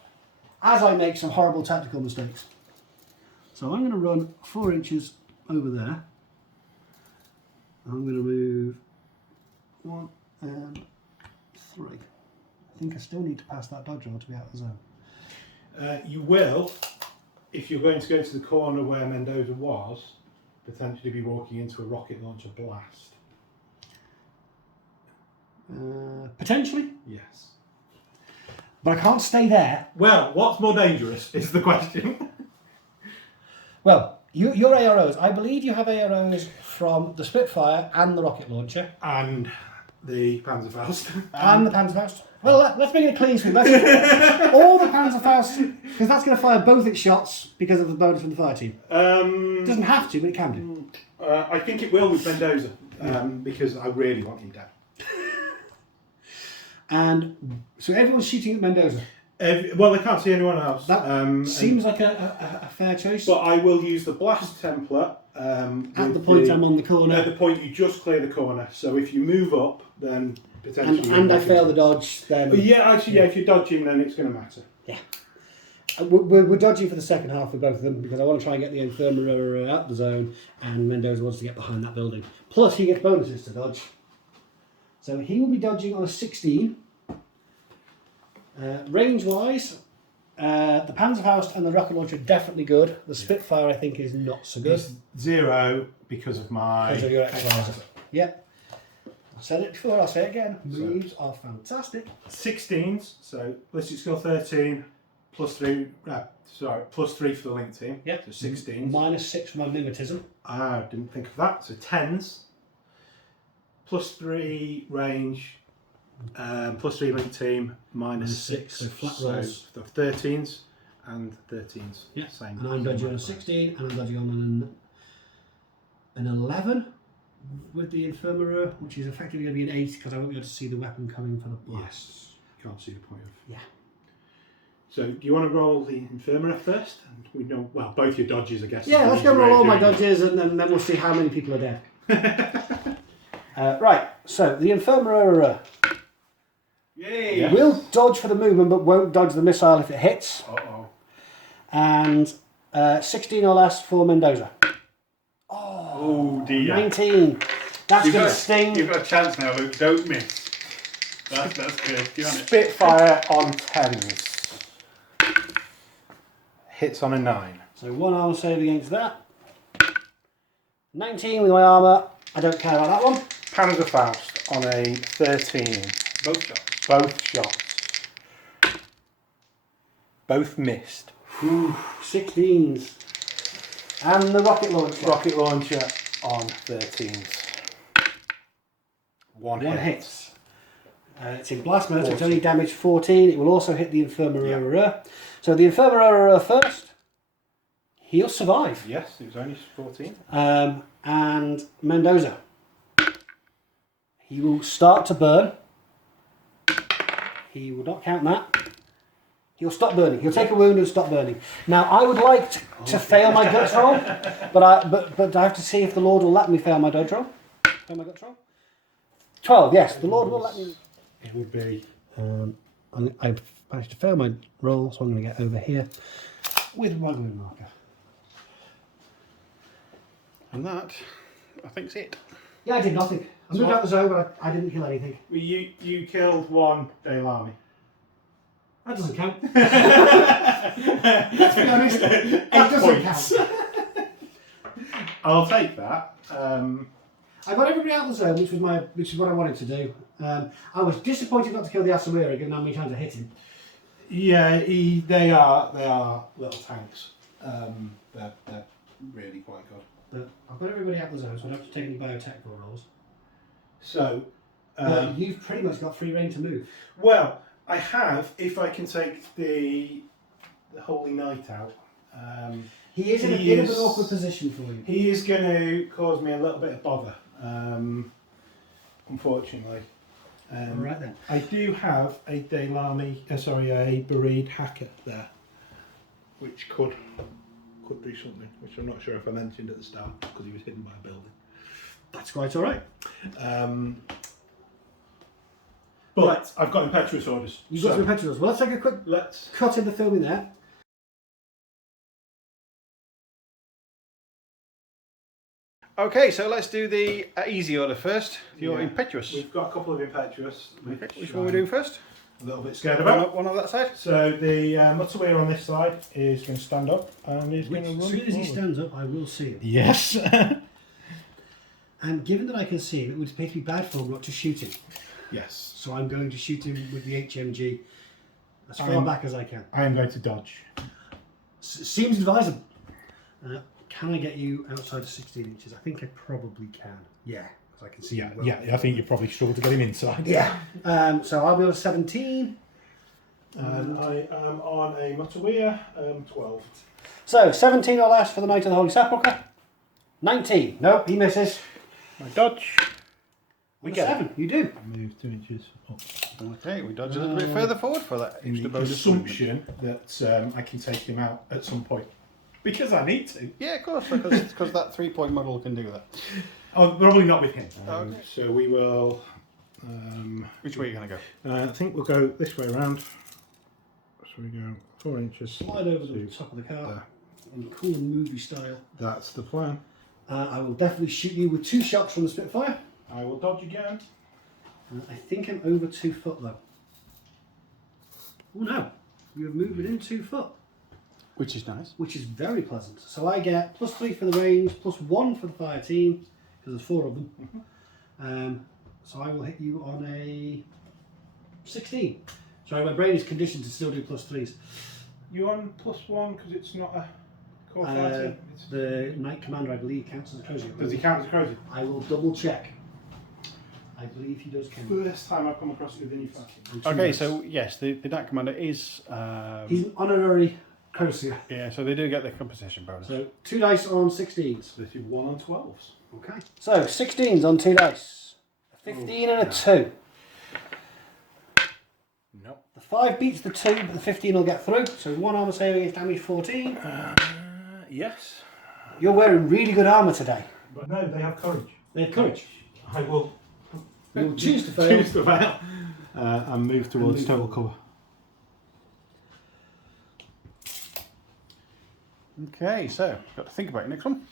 as I make some horrible tactical mistakes. So I'm going to run 4 inches over there. I'm going to move 1 and 3. I think I still need to pass that dodge roll to be out of the zone. You will, if you're going to go to the corner where Mendoza was, potentially be walking into a rocket launcher blast. Potentially, Yes. but I can't stay there. Well, what's more dangerous is the question. Well, your AROs, I believe you have AROs from the Spitfire and the rocket launcher. And the Panzerfaust. And the Panzerfaust. Well, let's make it a clean sweep. All the Panzerfaust, because that's going to fire both its shots because of the bonus from the fire team. It doesn't have to, but it can do. I think it will with Mendoza, because I really want him dead. And so everyone's shooting at Mendoza. Well, they can't see anyone else. That seems like a fair choice. But I will use the blast template at the point I'm on the corner. At the point you just clear the corner. So if you move up, then potentially. And I fail the dodge, then. Yeah, actually, yeah. If you're dodging, then it's going to matter. Yeah. We're dodging for the second half with both of them because I want to try and get the Infirmary out the zone, and Mendoza wants to get behind that building. Plus, he gets bonuses to dodge. So he will be dodging on a 16. Range-wise, the Panzerfaust and the rocket launcher are definitely good. The Spitfire, I think, is not so good. It's 0 because of my... Because of your exercise. Yep. I said it before, I'll say it again. Moves are fantastic. 16s, so ballistic skill 13, plus 3 for the link team. Yep. So 16s. -6 for my mimetism. I didn't think of that. So 10s, plus 3 range, plus 3 link team, -6. So flat rolls. So the 13s and 13s. Yeah. Same. And I'm dodging on a 16, and I'm dodging on an 11 with the Infirmary, which is effectively going to be an 8 because I won't be able to see the weapon coming for the blast. Yes. Can't see the point of. Yeah. So do you want to roll the Infirmary first? And we know, well, both your dodges, I guess. Yeah, let's go roll all my dodges, and then we'll see how many people are dead. Right, so the Infirmary will dodge for the movement, but won't dodge the missile if it hits. Uh-oh. And 16 or less for Mendoza. Oh dear. 19. That's going to sting. You've got a chance now, Luke. Don't miss. That's good. Get on it. Spitfire on 10s. Hits on a 9. So 1 armor save against that. 19 with my armor. I don't care about that one. Panzerfaust on a 13. Both shots. Both shots. Both missed. 16s. And the rocket launcher. Rocket launcher on 13s. One hit. hits. It's in blast mode, so it's only damage 14. It will also hit the Infirmary. So the Infirmary first. He'll survive. Yes, it was only 14. And Mendoza. He will start to burn. He will not count that. He'll stop burning. He'll take a wound and stop burning. Now, I would like to fail my guts roll, but I have to see if the Lord will let me fail my dodge roll. Fail my guts roll. 12, yes, the Lord will let me. It would be. I've managed to fail my roll, so I'm going to get over here with my wound marker. And that, I think, is it. Yeah, I did nothing. I moved out the zone, but I didn't kill anything. Well, you killed one Dale Army. That doesn't count. Let's be honest, it doesn't count. I'll take that. I got everybody out of the zone, which is what I wanted to do. I was disappointed not to kill the Asawira, given how many times I hit him. Yeah, they are little tanks. They're really quite good. But I've got everybody out of the zone, so I don't have to take any Biotechvore rolls. So, But you've pretty much got free reign to move. well, I have if I can take the Holy Knight out. He is in a bit of an awkward position for you. He is going to cause me a little bit of bother, unfortunately. Right then. I do have a a bereaved hacker there, which could do something, which I'm not sure if I mentioned at the start because he was hidden by a building. That's quite all right. But Right. I've got impetuous orders. You've got some impetuous. Well, let's take a quick cut in the filming there. Okay, so let's do the easy order first. Your impetuous. We've got a couple of impetuous. Which one are we doing first? A little bit scared about. One on that side. So the Mutterweir on this side is going to stand up and he's going to run. As soon as he forward. stands up, I will see him. Yes. And given that I can see him, it would appear to be bad form not to shoot him. Yes. So I'm going to shoot him with the HMG as far back as I can. I am going to dodge. Seems advisable. Can I get you outside of 16 inches? I think I probably can. Yeah, as I can see. Yeah, you well. yeah. I think you probably struggle to get him inside. Yeah. So I'll be on a 17. And I am on a Mutterweir, 12. So 17 or less for the Knight of the Holy Sepulchre. 19. Nope, he misses. My dodge. We get 7. You do. Move 2 inches up. Okay, we dodge a little bit further forward for that In extra the bonus. assumption that I can take him out at some point. Because I need to. Yeah, of course, because that 3-point model can do that. Oh, probably not with him. Okay. So we will. Which way are you going to go? I think we'll go this way around. So we go 4 inches. Slide over the to top of the car there. in cool movie style. That's the plan. I will definitely shoot you with 2 shots from the Spitfire. I will dodge again. I think I'm over 2 foot though. Oh no, you have moved within 2 foot. Which is nice. Which is very pleasant. So I get +3 for the range, +1 for the fire team, because there's 4 of them. So I will hit you on a 16. Sorry, my brain is conditioned to still do +3s. You on +1 because it's not a core fighting? The Knight Commander, I believe, counts as a Crozier. Does he count as a Crozier? I will double check. I believe he does count. First time I've come across it with any fighting. Okay, so yes, the Knight Commander is. He's an honorary Crozier. Yeah, so they do get the compensation bonus. So 2 dice on 16s. This is 1 on 12s. Okay. So 16s on 2 dice. A 15 and a 2. Nope. The 5 beats the 2, but the 15 will get through. So 1 armor save against damage 14. Yes. You're wearing really good armor today. But no, they have courage. They have courage. I will You'll choose to fail. choose to fail and move towards total cover. Okay, so got to think about your next one.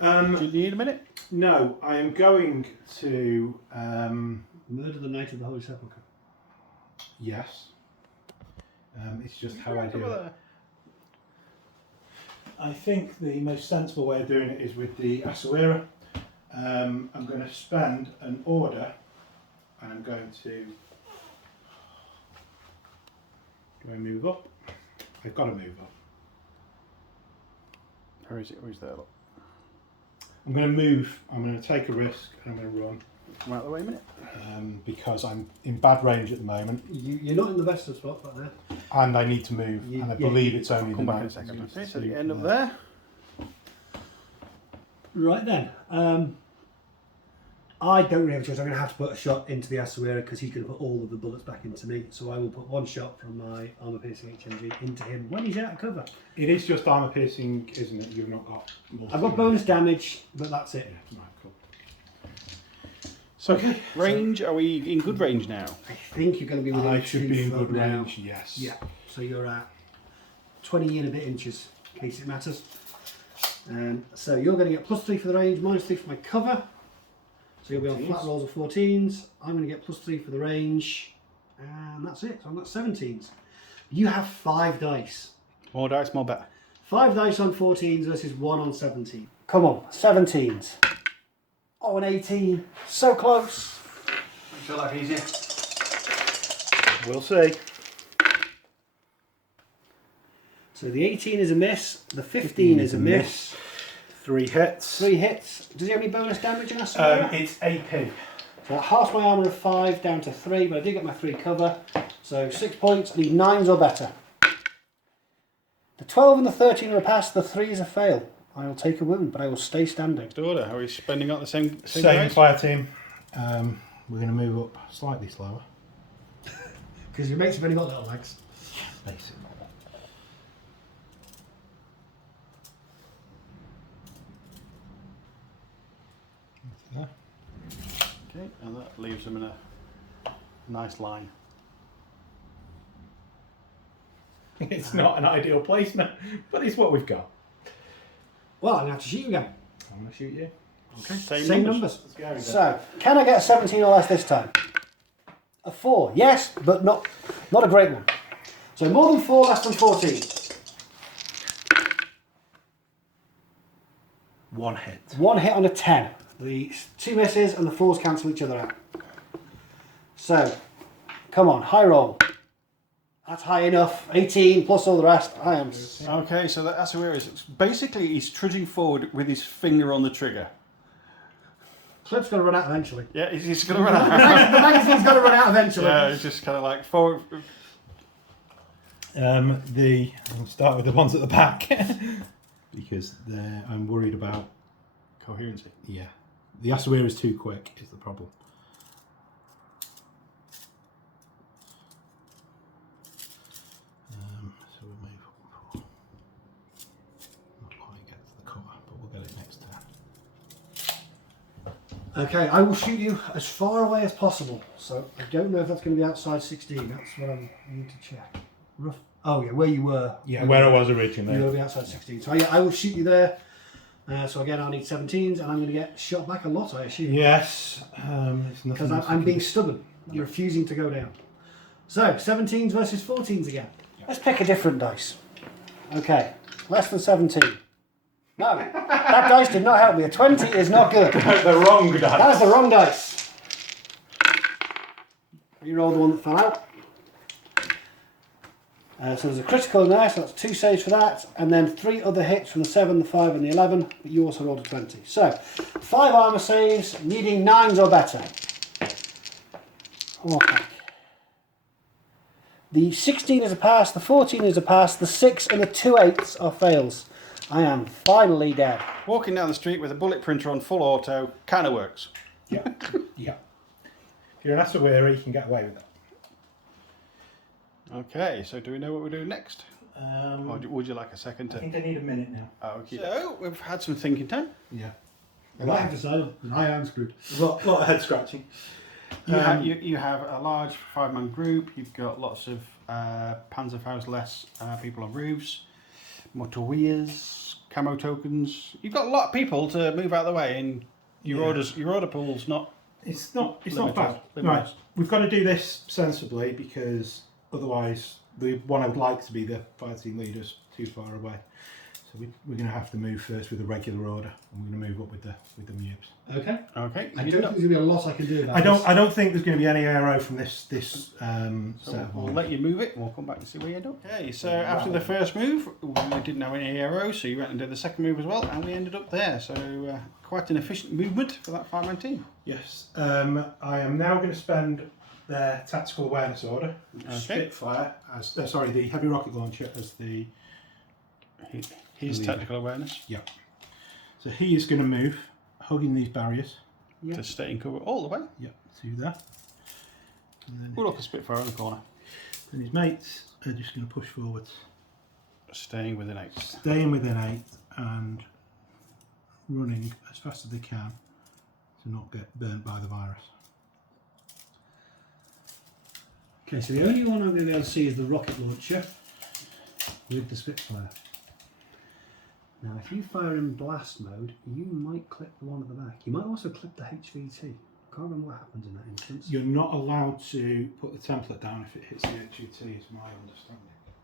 Do you need a minute? No, I am going to. Murder the Knight of the Holy Sepulchre. Yes. It's just how I do it. I think the most sensible way of doing it is with the Asawira. I'm going to spend an order, and I'm going to. Do I move up? I've got to move up. Where is it? Where's that? I'm going to move. I'm going to take a risk, and I'm going to run. Come out of the way a minute. Because I'm in bad range at the moment, You're not in the best of spots right now. and I need to move, and I believe it's only the Come back in a night. second. Okay, so the end up there. Right then. I don't really have a choice. I'm going to have to put a shot into the Asawira because he's going to put all of the bullets back into me. So I will put 1 shot from my armor piercing HMG into him when he's out of cover. It is just armor piercing, isn't it? You've not got. I've got bonus damage, but that's it. Yeah, right, cool. So range, are we in good range now? I think you're going to be within I should 2 be in foot good now. range. Yes. Yeah. So you're at 20 and a bit inches, in case it matters. So you're going to get +3 for the range, -3 for my cover. So you'll be on flat rolls of 14s. I'm going to get +3 for the range, and that's it. So I'm at 17s. You have 5 dice. More dice, more better. 5 dice on 14s versus 1 on 17. Come on, 17s. Oh, an 18. So close. Make your life easier. We'll see. So the 18 is a miss. The 15 is a miss. 3 hits. 3 hits. Does he have any bonus damage in that? It's AP. So that halves my armour of 5 down to 3, but I did get my 3 cover. So 6 points. I need 9s or better. The 12 and the 13 are a pass. The 3 is a fail. I will take a wound, but I will stay standing. Next order. Are we spending out the same Same dice? fire team. We're going to move up slightly slower. Because your mates have only got little legs. Basically. Okay, and that leaves them in a nice line. It's not an ideal placement, but it's what we've got. Well, I'm going to have to shoot you again. I'm going to shoot you. Okay. Same numbers. Let's go. So, can I get a 17 or less this time? A 4, yes, but not a great one. So more than 4, less than 14. 1 hit. 1 hit on a 10. The 2 misses and the 4s cancel each other out. So, come on, high roll. That's high enough. 18 plus all the rest. I am. Okay, so that Asawira is basically he's trudging forward with his finger on the trigger. Clip's got to run out eventually. Yeah, he's going to run out. The magazine's got to run out eventually. Yeah, it's just kind of like forward. I'll start with the ones at the back because I'm worried about Coherency. Yeah, the Asawira is too quick. Is the problem? So we'll move up. Not quite get to the cover, but we'll get it next turn. Okay, I will shoot you as far away as possible. So I don't know if that's going to be outside 16. That's what I need to check. Rough. Oh yeah, where you were. Yeah, where I was originally. You will be outside 16. So yeah, I will shoot you there. So again, I'll need 17s, and I'm going to get shot back a lot, I assume. Yes. Because I'm being stubborn. I'm refusing to go down. So 17s versus 14s again. Let's pick a different dice. Okay, less than 17. No, that dice did not help me. A 20 is not good. The wrong dice. That is the wrong dice. You roll the one that fell out. So there's a critical in there, so that's 2 saves for that, and then 3 other hits from the 7, the 5 and the 11, but you also rolled a 20. So, 5 armour saves, needing 9s or better. Okay. The 16 is a pass, the 14 is a pass, the 6 and the 2 8s are fails. I am finally dead. Walking down the street with a bullet printer on full auto kind of works. Yeah. Yeah. If you're an Asawiri, you can get away with that. Okay, so do we know what we're doing next? Or would you like a second I to... think I need a minute now. Oh, okay. So, we've had some thinking time. Yeah. I have decided, and I am screwed. A lot of head scratching. You have a large 5-man group, you've got lots of Panzerfaust-less people on roofs, motorweers, camo tokens. You've got a lot of people to move out of the way, and your order pool's not... It's not Limited. bad. Limited. Right. We've got to do this sensibly because otherwise the one I would like to be the fire team leader's too far away. So we're going to have to move first with a regular order, and we're going to move up with the mubes. Okay. Okay. I don't think there's going to be a lot I can do about I don't think there's going to be any arrow from this set. We'll let you move it, and we'll come back and see where you end up. Okay, so after the first move, we didn't have any arrows, so you went and did the second move as well, and we ended up there. So quite an efficient movement for that 5-man team. Yes. I am now going to spend their tactical awareness order. Okay. Spitfire as the heavy rocket launcher as the His tactical awareness. Yeah. So he is going to move, hugging these barriers. To stay in cover all the way. Yeah, to there. And then, We'll look at Spitfire in the corner. then his mates are just going to push forwards, Staying within 8. staying within 8 and running as fast as they can to not get burnt by the virus. Okay, so the only one I'm going to be able to see is the rocket launcher with the Spitfire. Now, if you fire in blast mode, you might clip the one at the back. You might also clip the HVT. I can't remember what happens in that instance. You're not allowed to put the template down if it hits the HUT, is my understanding.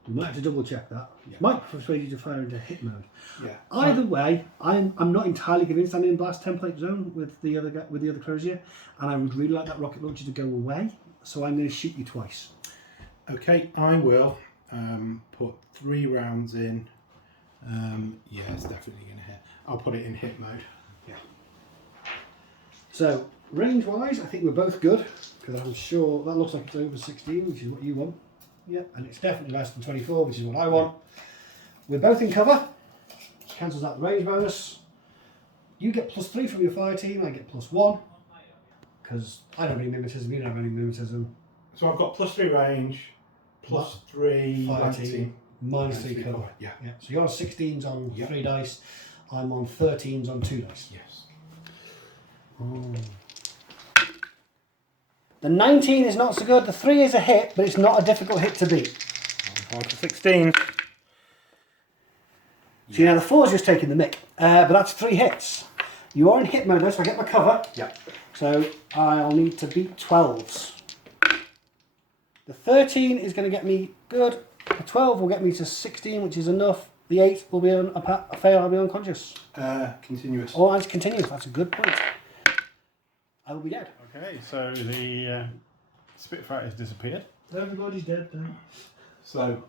You might have to double check that. Yeah. Might persuade you to fire into hit mode. Yeah. Either way, I'm not entirely convinced I'm in blast template zone with the other Crozier, and I would really like that rocket launcher to go away. So I'm going to shoot you twice. Okay, I will put 3 rounds in. Yeah, it's definitely going to hit. I'll put it in hit mode. Yeah. So range-wise, I think we're both good because I'm sure that looks like it's over 16, which is what you want. Yeah, and it's definitely less than 24, which is what I want. We're both in cover. Cancels out the range bonus. You get +3 from your fire team. I get +1 because I don't have any mimetism. You don't have any mimetism. So I've got +3 range, +3 Fire black team. -3 cover. Yeah. Yeah. So you're on 16s on Yeah. 3 dice. I'm on 13s on 2 dice. Yes. The 19 is not so good. The 3 is a hit, but it's not a difficult hit to beat. On to 16. So now the 4 is just taking the mick, but that's 3 hits. You are in hit mode though, so I get my cover. Yeah. So I'll need to beat 12s. The 13 is going to get me good. The 12 will get me to 16, which is enough. The 8 will be a fail, I'll be unconscious. Continuous. Or it's continuous, that's a good point. I will be dead. Okay, so the Spitfire has disappeared. Everybody's dead now. So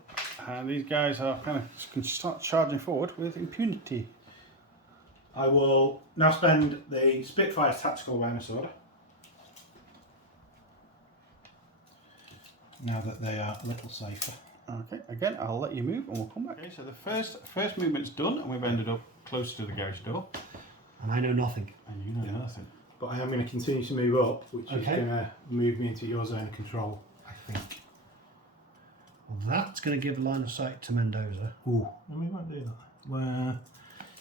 And these guys are kind of can start charging forward with impunity. I will now spend the Spitfire's tactical awareness order. Now that they are a little safer. Okay, again, I'll let you move and we'll come back. Okay, so the first movement's done and we've ended up close to the garage door. And I know nothing. And you know nothing. But I am going to continue to move up, which is Okay. going to move me into your zone of control, I think. Well, that's going to give line of sight to Mendoza. Ooh. No, we won't do that. Where?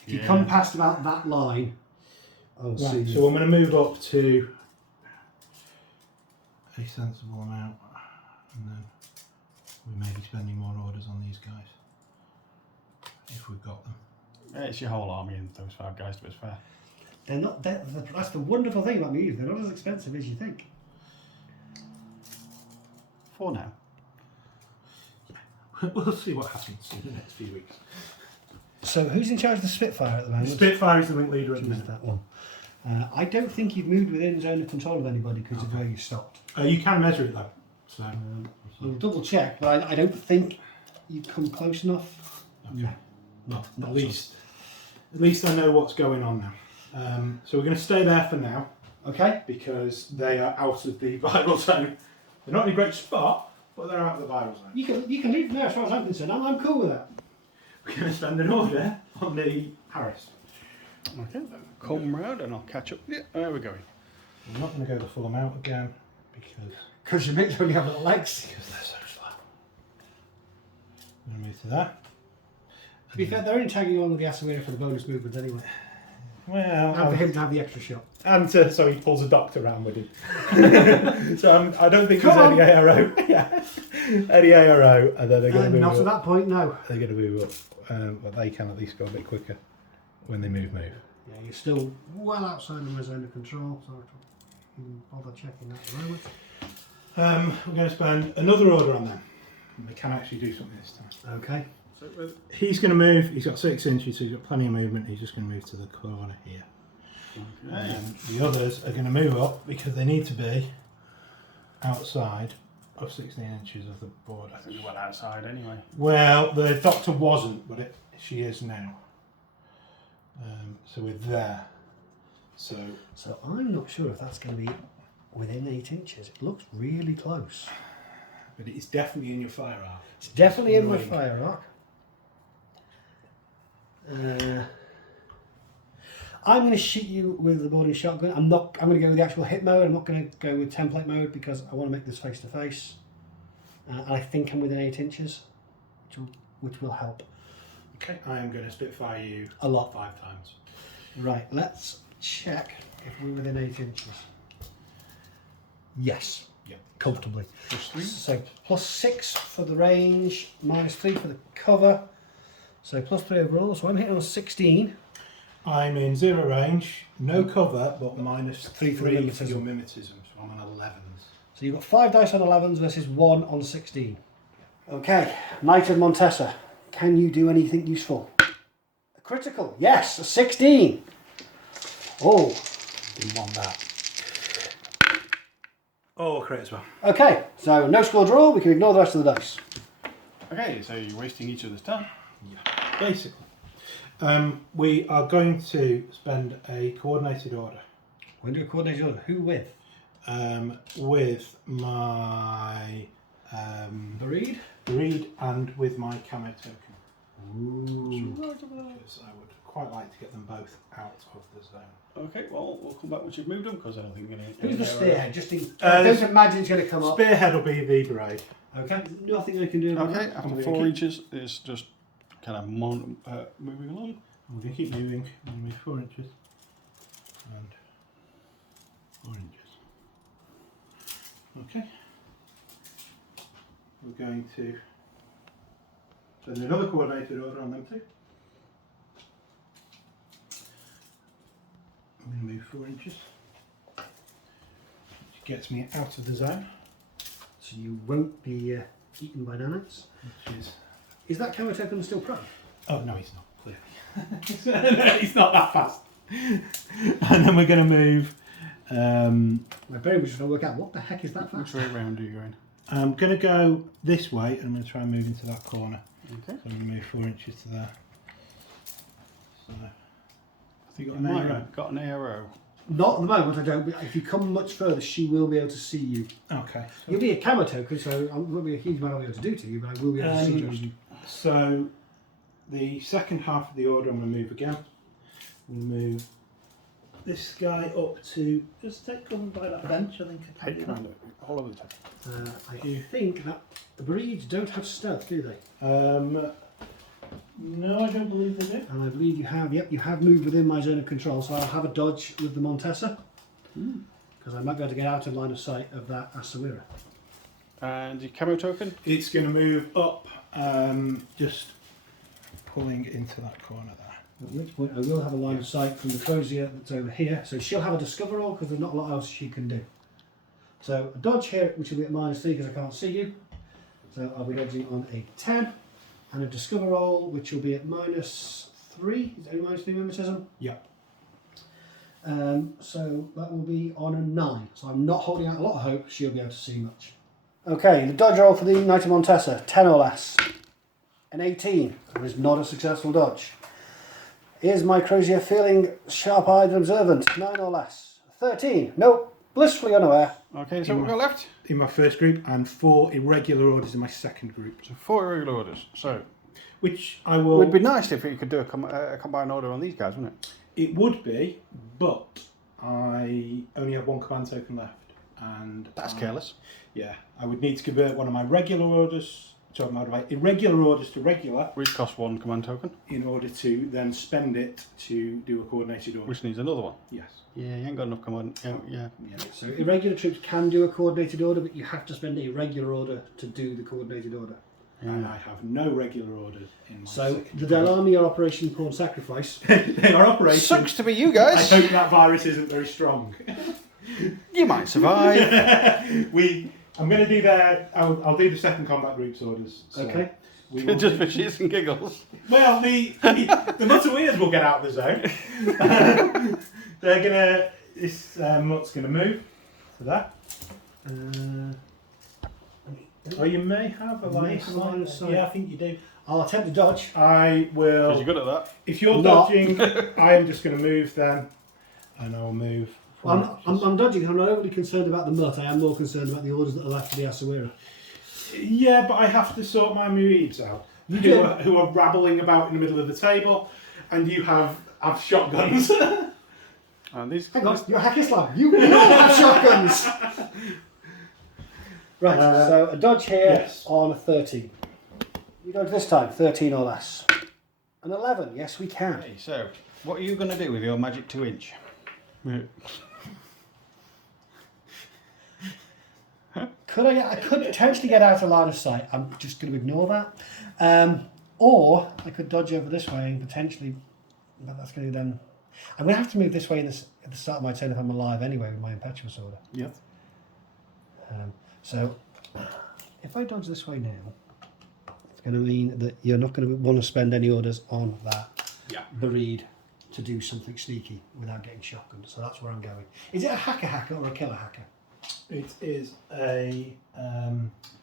If you come past about that line, I'll see Right, you. so I'm going to move up to a sensible amount. And then we may be spending more orders on these guys if we've got them. Yeah, it's your whole army and those 5 guys, to be fair. They're not. That's the wonderful thing about mules. They're not as expensive as you think. For now. We'll see what happens in the next few weeks. So who's in charge of the Spitfire at the moment? Spitfire is the link leader at the Choose minute. that one. I don't think you've moved within zone of control of anybody because of where you stopped. You can measure it though. So We'll double check, but I don't think you've come close enough. okay. Well, at least I know what's going on now. So we're going to stay there for now Okay. because they are out of the viral zone. They're not in a great spot, but they're out of the viral zone. You can leave them there as far as I'm concerned. I'm cool with that. We're going to spend an order on the Harris. Okay, come round and I'll catch up. Yeah, there we're going. I'm not going to go the full amount again Because your mates only have little legs. they're so slow. I'm going to move to that. To be fair, they're only tagging along with the Asawira for the bonus movement anyway. Well, And for him to have the extra shot. and so he pulls a doctor around with him. So I don't think there's any ARO. Yeah, any ARO, and then they're going to move Not at up. that point, no. They're going to move up, but they can at least go a bit quicker when they move. Yeah, you're still well outside of my zone of control, so I don't even bother checking that at the moment. We're going to spend another order on them. They can actually do something this time. Okay. So He's going to move. He's got 6 inches, so he's got plenty of movement. He's just going to move to the corner here. The others are going to move up because they need to be outside of 16 inches of the border. I think we're well outside anyway. Well, the doctor wasn't, but she is now. So we're there. So I'm not sure if that's going to be within 8 inches. It looks really close. but it's definitely in your fire arc. It's definitely in my Annoying. fire arc. I'm going to shoot you with the boarding shotgun. I'm going to go with the actual hit mode. I'm not going to go with template mode because I want to make this face to face. And I think I'm within 8 inches, which will help Okay, I am going to Spitfire you a lot. 5 times. Right, let's check if we're within 8 inches. Yes. Yep. Comfortably. +3. So +6 for the range, -3 for the cover. So +3 overall. So I'm hitting on 16. I'm in 0 range, no cover, but -3 for mimetism. your mimetism. So I'm on 11s. So you've got 5 dice on 11s versus 1 on 16. Okay, Knight of Montesa. Can you do anything useful? A critical, yes, a 16. Oh, didn't want that. Oh, crit as well. Okay, so no score draw. We can ignore the rest of the dice. Okay, so you're wasting each other's time. Yeah, basically. We are going to spend a coordinated order We're going to do a coordinated order. Who with? with my Breed? breed and with my camo token. Ooh. Because I would quite like to get them both out of the zone. Okay, well, we'll come back once you've moved them because I don't think we're going to... Who's the spearhead? Just in, there's- don't imagine it's going to come up. Spearhead will be the brigade. Okay, nothing I can do about Okay, that. after I'm 4 gonna inches is just kind of moving along. We're going to keep moving. I'm going to move 4 inches and 4 inches. Okay. We're going to send another coordinated order on them too. I'm going to move 4 inches, which gets me out of the zone, So you won't be eaten by nanites. which is... Is that camo token still prone? Oh, no, he's not, clearly. He's not that fast. And then we're going to move... My brain was just trying to work out what the heck is that Which fast? way round are you going? I'm going to go this way and I'm going to try and move into that corner. Okay. So I'm going to move 4 inches to there. So, I think got you an might arrow? have got an arrow. Not at the moment, I don't. But if you come much further, she will be able to see you. okay. You'll be a camo token, so there won't be a huge amount I'll be able to do to you, but I will be able to see you. So the second half of the order I'm going to move again. We'll move this guy up to just take cover by that bench, I think. I Hey, can do kind of all over the time. I think that the breeds don't have stealth, do they? that. No, I don't believe they do. And I believe you have. Yep, you have moved within my zone of control, so I'll have a dodge with the Montesa because I might be able to get out of line of sight of that Asawira. And your camo token? It's going to move up, just pulling into that corner there. At which point I will have a line of sight from the Crozier that's over here. So she'll have a discover roll because there's not a lot else she can do. So a dodge here, which will be at -3 because I can't see you. So I'll be dodging on a 10. And a discover roll, which will be at -3. Is it only -3 mimetism? Yeah. So that will be on a 9. So I'm not holding out a lot of hope she'll be able to see much. Okay, the dodge roll for the Knight of Montesa, 10 or less. An 18. That is not a successful dodge. Is my Crozier feeling sharp-eyed and observant? 9 or less. 13. Nope. Blissfully unaware. Okay, so what we got left? In my first group, and 4 irregular orders in my second group. So 4 irregular orders. So Which I will... it would be nice if you could do a combined order on these guys, wouldn't it? It would be, but I only have 1 command token left. And That's careless. Yeah, I would need to convert one of my regular orders, so my irregular orders to regular, Which costs 1 command token. in order to then spend it to do a coordinated order. Which needs another one. Yes. Yeah, you ain't got enough command. Yeah. So irregular troops can do a coordinated order, but you have to spend a regular order to do the coordinated order. And I have no regular orders in my So second the group. Del Army are Operation Pawn Sacrifice. They are operating. Sucks to be you I guys. hope that virus isn't very strong. You might survive. I'm going to do that. I'll do the second combat group's orders. So Okay. we will Just for shits and giggles. Well, the Mutterweers will get out of the zone. They're gonna. This Mutt's gonna move to that. Oh, you may have a line of Line of sight. sight. Yeah, I think you do. I'll attempt to dodge. I Because will. you're good at that. If you're Not. dodging, I am just going to move then, and I'll move. I'm dodging. I'm not overly concerned about the Mutt. I am more concerned about the orders that are left for the Asawira. Yeah, but I have to sort my Mueebs out. Who are rabbling about in the middle of the table, and you have shotguns. And these. Hang on, you're Haqqislam. You will have shotguns. Right. So a dodge here yes. on a 13. You dodge this time, 13 or less. An 11. Yes, we can. Okay, so what are you going to do with your magic 2-inch? I could potentially get out of line of sight. I'm just going to ignore that. Or I could dodge over this way and potentially, but that's going to then. I'm going to have to move this way at the start of my turn if I'm alive anyway with my impetuous order. Yep. So if I dodge this way now, it's going to mean that you're not going to want to spend any orders on that Bereed to do something sneaky without getting shotgunned. So that's where I'm going. Is it a hacker or a killer hacker? It is a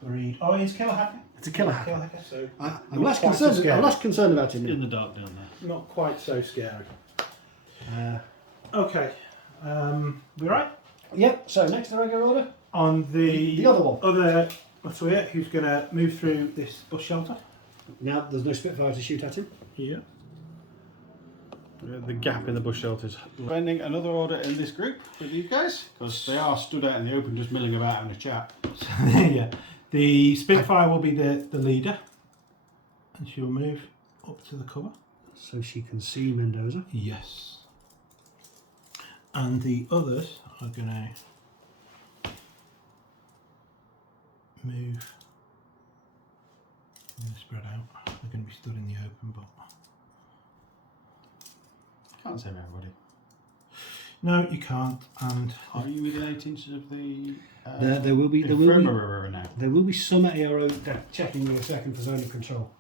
breed. Oh, it's killer hacker. It's a killer hacker. So I'm less concerned. I'm less concerned about him. In the dark down there. not quite so scary. Okay. We right? Yep. So next to the regular order. On The other one. Other Mutterweer, who's going to move through this bush shelter. Now there's no Spitfire to shoot at him. Yeah. The gap in the bush shelters. Spending another order in this group with you guys because they are stood out in the open just milling about having a chat. Yeah. The Spitfire will be the leader, and she'll move up to the cover. So she can see Mendoza. Yes. And the others are going to move. Spread out. They're going to be stood in the open, but Can't save everybody. no, you can't. And Are you within 8 inches of the There will be infirmary now? there will be some ARO checking in a second for zone of control.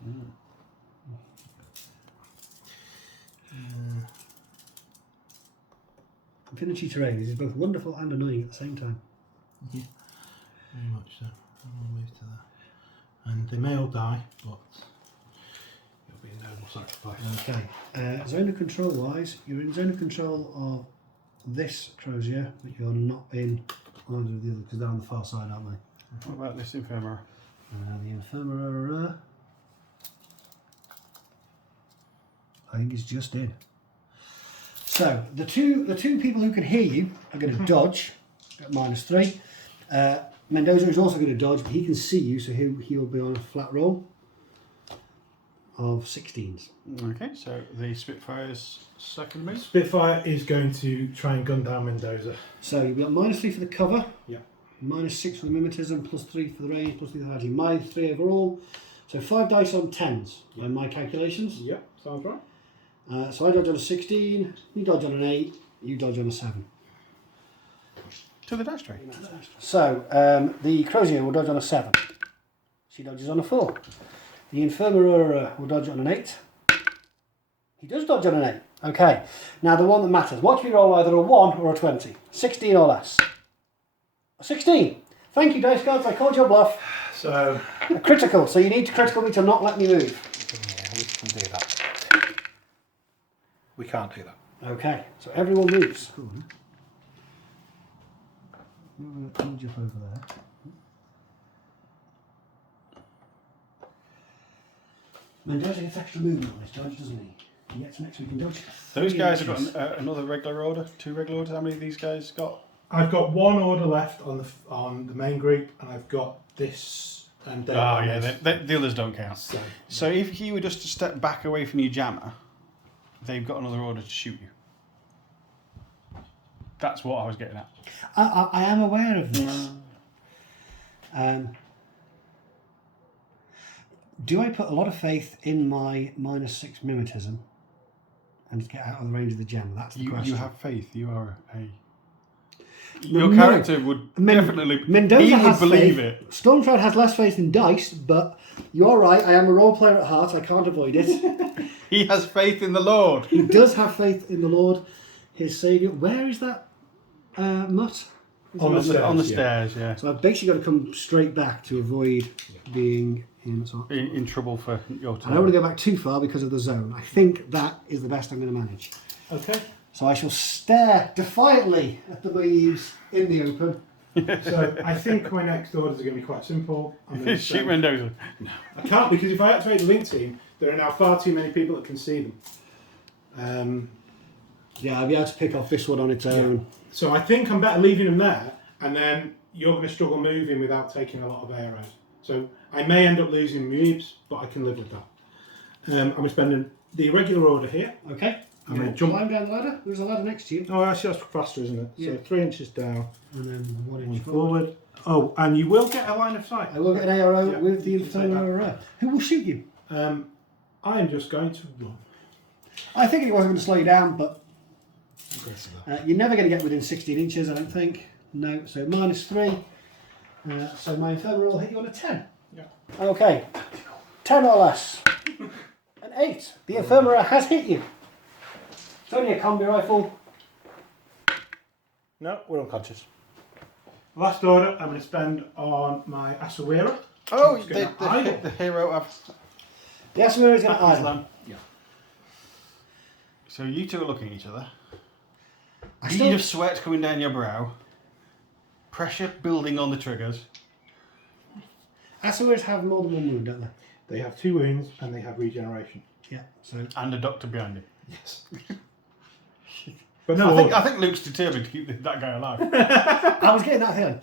Infinity terrain is both wonderful and annoying at the same time. yeah, very much so. I'll move to that. And they may all die, but it'll be a noble sacrifice. Okay. Zone of control wise, you're in zone of control of this Crozier, but you're not in either of the other because they're on the far side, aren't they? What about this infirmary? The Infirmary, I think it's just in. So the two people who can hear you are going to dodge at -3. Mendoza is also going to dodge, but he can see you, so he'll be on a flat roll of 16s. Okay, so the Spitfire's second move. Spitfire is going to try and gun down Mendoza. So you'll be on -3 for the cover. Yeah. -6 for the mimetism, +3 for the range, +3 for the fighting. -3 overall. So 5 dice on 10s by my calculations. Yep, sounds right. So I dodge on a 16, you dodge on an 8, you dodge on a 7. To the dice tray. So the Crozier will dodge on a 7. She dodges on a 4. The Infirmera will dodge on an 8. He does dodge on an 8. Okay, now the one that matters. Watch me roll either a 1 or a 20. 16 or less. A 16. Thank you, dice gods. I called your bluff. So A critical. So you need to critical me to not let me move. yeah, we can do that. We can't do that. Okay, so everyone moves. Move up over there. Mendoza gets extra movement on this dodge, doesn't he? He gets an extra, we can dodge. Those 3 guys have inches. got another regular order, 2 regular orders. How many of these guys got? I've got 1 order left on the main group, and I've got this and then. Oh yeah, the others don't count. So, So if you were just to step back away from your jammer, they've got another order to shoot you. That's what I was getting at. I am aware of this. Do I put a lot of faith in my -6 mimetism and get out of the range of the gem? That's the question. You have faith. You are a. No, Your character would definitely. Mendoza he would has believe faith. it. Stormshroud has less faith in dice, but you're right. I am a role player at heart. I can't avoid it. He has faith in the Lord. He does have faith in the Lord, his saviour. Where is that mutt? on the stairs. On the yeah. stairs, yeah. So I've basically got to come straight back to avoid being in. So In trouble for your I turn. don't want to go back too far because of the zone. I think that is the best I'm going to manage. Okay. So I shall stare defiantly at the waves in the open. So I think my next orders are going to be quite simple. I'm going to Shoot Mendoza. I can't, because if I activate the link team, there are now far too many people that can see them. Yeah, I'll be able to pick off this one on its own. So I think I'm better leaving them there, and then you're going to struggle moving without taking a lot of air out. So I may end up losing moves, but I can live with that. I'm spending the irregular order here. Okay. I'm going to Jump jump. down the ladder. There's a ladder next to you. Oh, actually, that's faster, isn't it? Yeah. So 3 inches down, And then 1 1 inch forward. forward. Oh, and you will get a line of sight. I will get an arrow Yeah, with the you can say infernal that. arrow. Who will shoot you? I am just going to run. I think it wasn't going to slow you down, but you're never going to get within 16 inches, I don't think. No, so -3. So my infernal will hit you on a 10. Yeah. Okay, 10 or less. An 8. The infirmera has hit you. It's only a combi rifle. No, we're unconscious. Last order I'm going to spend on my Asawira. Oh, It's gonna idle. the hero of The Asmir is going to idle. Haqqislam. Yeah. So you two are looking at each other. I Bead still, of sweat coming down your brow. Pressure building on the triggers. Asmirs have more than one wound, don't they? They have 2 wounds and they have regeneration. Yeah, so And a doctor behind him. Yes. But no, I think Luke's determined to keep that guy alive. I was getting that feeling.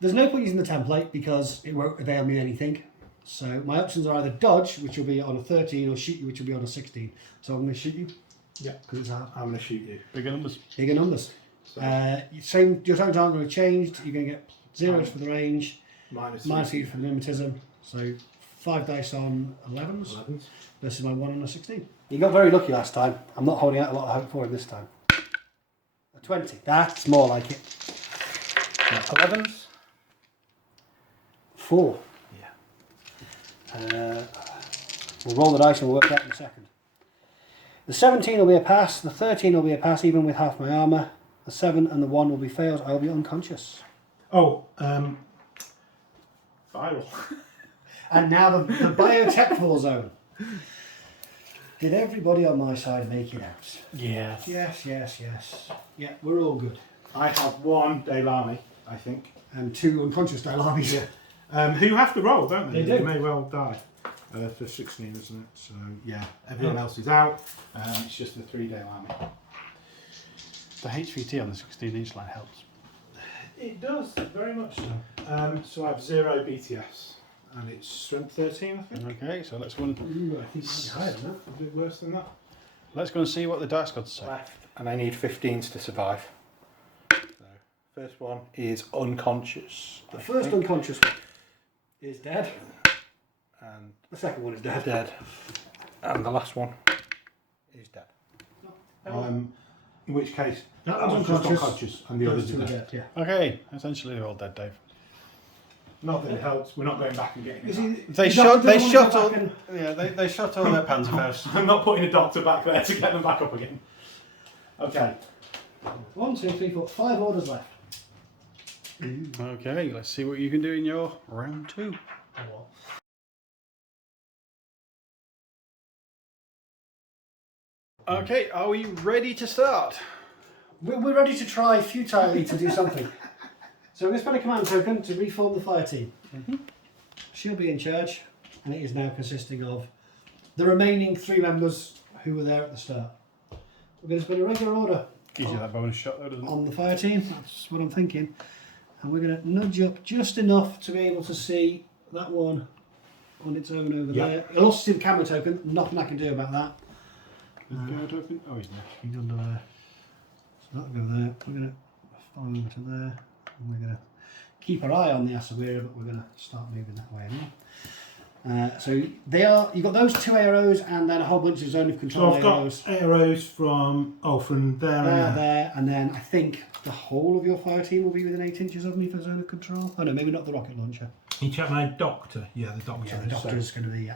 There's no point using the template because it won't avail me anything. So my options are either dodge, which will be on a 13, or shoot you, which will be on a 16. So I'm going to shoot you. Yeah. Because it's hard. I'm going to shoot you. Bigger numbers. Bigger numbers. So Your total aren't going to change. You're going to get 0s for the range, minus -3 for the mimetism. So 5 dice on 11s 11s. versus my 1 on a 16. You got very lucky last time. I'm not holding out a lot of hope for him this time. A 20. That's more like it. 11s. 4. Yeah. We'll roll the dice and we'll work out in a second. The 17 will be a pass, the 13 will be a pass even with half my armour, the 7 and the 1 will be fails, I will be unconscious. Oh, viral. And now the Biotechvore zone. Did everybody on my side make it out? Yes. Yes. Yeah, we're all good. I have 1 Daylami, I think. And 2 unconscious Dilamis. Who have to roll, don't they? They do. They may well die. For 16, isn't it? So, yeah, everyone else is out. It's just the 3 Daylami. The HVT on the 16-inch line helps. It does, very much so. So I have 0 BTS. And it's strength 13, I think. Okay, so let's go and Ooh, I think it's higher than that. A bit worse than that. let's go and see what the dice gods say. Left. And I need 15s to survive. So First one is unconscious. The first unconscious one is dead. And The second one is dead. dead. And the last one is dead. In which case, That that one's one's just unconscious. unconscious and the Those others two are are dead. dead, yeah. Okay, essentially they're all dead, Dave. Not that it helps. We're not going back and getting Is it. he, They the shot. doctor They doesn't shot want to all. go back and- They shot all their Panzerfaust. I'm not putting a doctor back there to get them back up again. Okay. 1, 2, 3, 4, 5 orders left. Okay, let's see what you can do in your round 2. Okay, are we ready to start? We're ready to try futilely to do something. So I'm going to spend a command token to reform the fire team. She'll be in charge, and it is now consisting of the remaining 3 members who were there at the start. We're going to spend a regular order Gives you that bonus shot though, doesn't it? on the fire team. That's what I'm thinking. And we're going to nudge up just enough to be able to see that one on its own over there. You'll also see the camera token. Nothing I can do about that. Camera token? Oh, he's not. He's under there. So that'll go there. We're going to follow over to there. And we're going to keep our eye on the Asawira, but we're going to start moving that way anyway. So they are. You've got those 2 arrows and then a whole bunch of zone of control So I've arrows. got arrows from there and there. There, and then I think the whole of your fire team will be within 8 inches of me for zone of control. Oh no, maybe not the rocket launcher. You check my doctor. Yeah, the doctor. Yeah, the is, doctor is going to be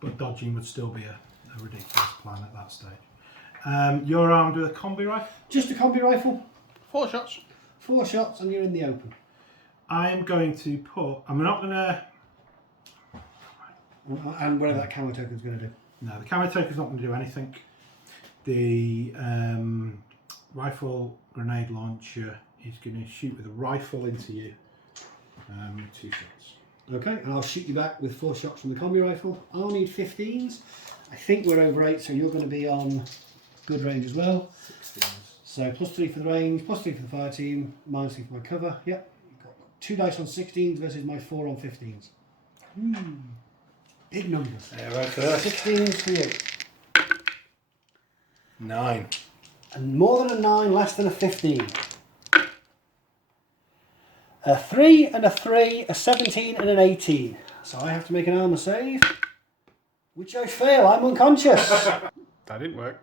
but dodging would still be a ridiculous plan at that stage. You're armed with a combi rifle. just a combi rifle. 4 shots. 4 shots and you're in the open. I am going to put. I'm not going to. And whatever that camera token is going to do. No, the camera token's not going to do anything. The rifle grenade launcher is going to shoot with a rifle into you. 2 shots. Okay, and I'll shoot you back with 4 shots from the combi rifle. I'll need 15s. I think we're over 8, so you're going to be on good range as well. 16s. So +3 for the range, +3 for the fire team, -3 for my cover. Yep, you've got 2 dice on 16s versus my 4 on 15s. Big numbers. Arrow first. 16s for you. 9. And more than a 9, less than a 15. A 3 and a 3, a 17 and an 18. So I have to make an armor save, which I fail. I'm unconscious. That didn't work.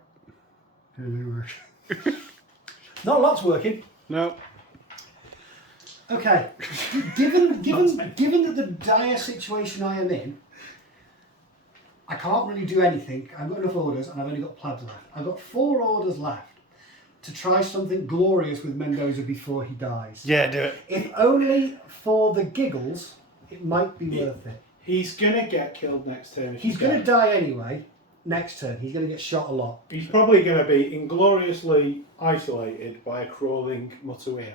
Not a lot's working. No. Okay. Given that the dire situation I am in, I can't really do anything. I've got enough orders and I've only got plebs left. I've got 4 orders left to try something glorious with Mendoza before he dies. Yeah, do it. If only for the giggles, it might be worth it. He's going to get killed next turn. He's going to die anyway. Next turn, he's going to get shot a lot. He's probably going to be ingloriously isolated by a crawling Mutawir.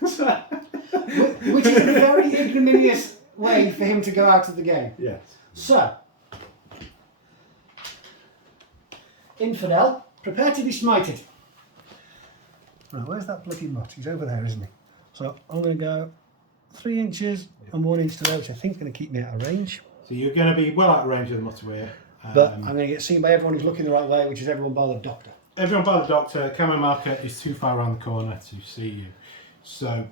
Which is a very ignominious way for him to go out of the game. Yes. So, Infidel, prepare to be smited. Right, where's that bloody mutt? He's over there, isn't he? So I'm going to go 3 inches and 1 inch to there, which I think is going to keep me out of range. So you're going to be well out of range of the Mutawir. But I'm going to get seen by everyone who's looking the right way, which is everyone bar the doctor. Everyone by the doctor. Camera marker is too far around the corner to see you. So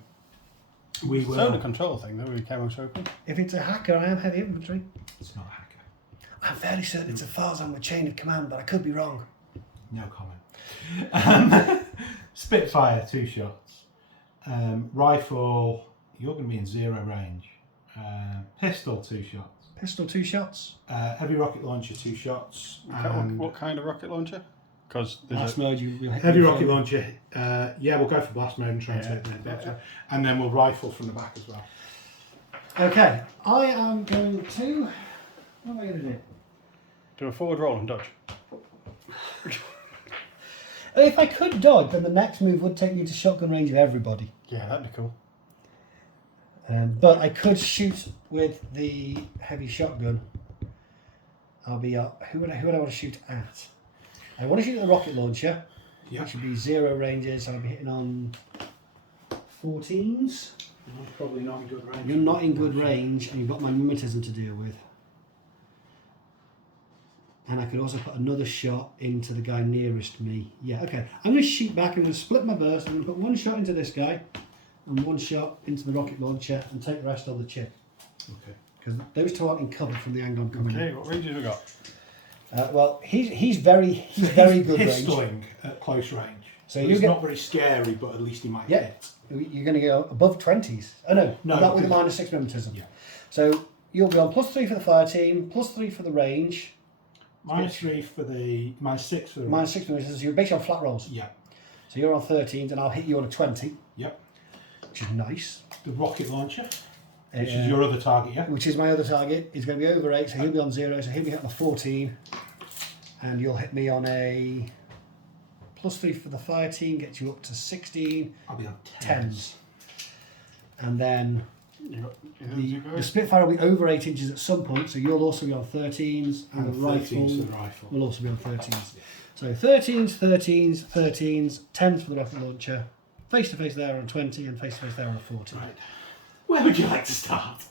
we It's will. only a control thing though, with camera open. If it's a hacker, I am heavy infantry. It's not a hacker. I'm fairly certain it's a Farzan with chain of command, but I could be wrong. No comment. Spitfire, 2 shots. Rifle, you're going to be in 0 range. Pistol, 2 shots. Pistol, 2 shots. Heavy rocket launcher, 2 shots. And What kind of rocket launcher? Because Blast mode, you heavy rocket launcher, yeah, we'll go for blast mode and try and take the doctor. And then we'll rifle from the back as well. Okay, I am going to. What am I going to do? do a forward roll and dodge. If I could dodge, then the next move would take me to shotgun range of everybody. Yeah, that'd be cool. But I could shoot with the heavy shotgun. I'll be who would I want to shoot at? I want to shoot at the rocket launcher, which would be 0 ranges. I'll be hitting on 14s. I'm probably not in good range. You're not in good range, and you've got my mimetism to deal with. And I could also put another shot into the guy nearest me. Yeah, okay. I'm going to shoot back. I'm going to split my burst. I'm going to put one shot into this guy and one shot into the rocket launcher and take the rest on the chip. Okay. Because those two aren't in cover from the angle I'm coming in. Okay, what range have we got? Well, he's very good range. Pistoling at close range. So So you it's get- not very scary, but at least he might Yeah. hit. You're going to go above 20s. Oh no, No, not with the because- -6 mimetism. Yeah. So you'll be on +3 for the fire team, +3 for the range, -3 for the -6 for the -6 mimetism. So you're basically on flat rolls. Yeah. So you're on 13s, and I'll hit you on a 20, Yep. which is nice. The rocket launcher, which Uh, is your other target, yeah. Which is my other target. Is going to be over 8, so he'll be on 0. So he'll be hitting a 14, and you'll hit me on a +3 for the fire team, gets you up to 16, I'll be on 10s, and then. You got The Spitfire will be over 8 inches at some point, so you'll also be on 13s, and the 13s for rifle the rifle. will also be on 13s. So 13s, 13s, 13s, 10s for the rocket launcher, face to face there on 20, and face to face there on a 40. Right. Where would you like to start?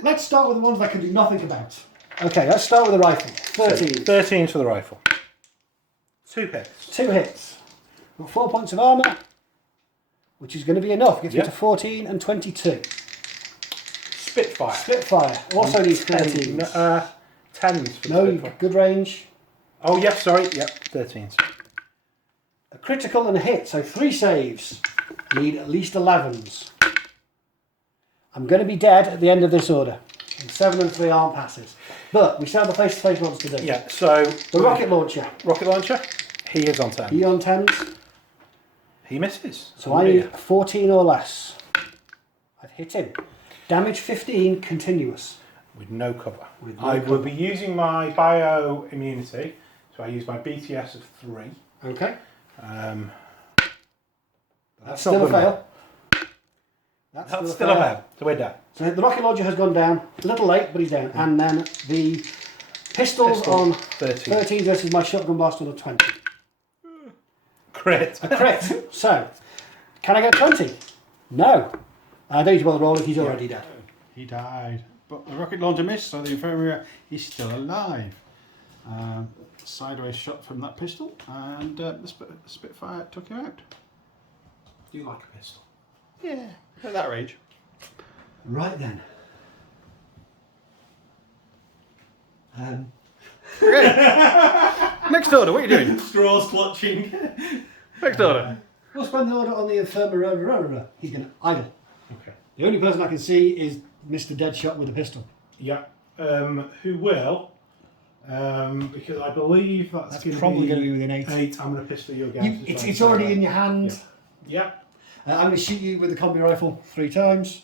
Let's start with the ones I can do nothing about. Okay, let's start with the rifle. 13. 13s for the rifle. 2 hits. 2 hits. Got 4 points of armour, which is going to be enough. Gets me Yep. to 14 and 22. Spitfire. Spitfire also needs 13s. 10s for the No, Spitfire. good range. Oh, yeah, sorry. Yep, 13s. A critical and a hit, so 3 saves. Need at least 11s. I'm going to be dead at the end of this order. And 7 and 3 aren't passes. But we still have the face-to-face ones to do. Yeah, so The rocket launcher. rocket launcher, he is on 10. He on 10s. He misses. So I need 14 or less. I've hit him. Damage 15 continuous. With no cover. With no I cover. will be using my bio immunity, so I use my BTS of 3. Okay. Um, That's not still a good fail. that's still a fail. So we're down. So the rocket launcher has gone down. A little late, but he's down. And then the pistols Pistol, on 13. 13 versus my shotgun blast on a 20. Crit. A crit. So, can I get 20? No. I don't need to bother rolling, he's already dead. He died. But the rocket launcher missed, so the infirmary is still alive. Sideways shot from that pistol, and the Spitfire took him out. Do you like a pistol? Yeah, at that range. Right then. Next order, what are you doing? Straws clutching. Next order. We'll spend the order on the infirmary. He's going to idle. Okay. The only person I can see is Mr. Deadshot with a pistol. Yeah. Who will? Because I believe that's going probably going to be within 8. 8. I'm going to pistol you again. It's already in your hand. Yeah. I'm going to shoot you with the combi rifle 3 times.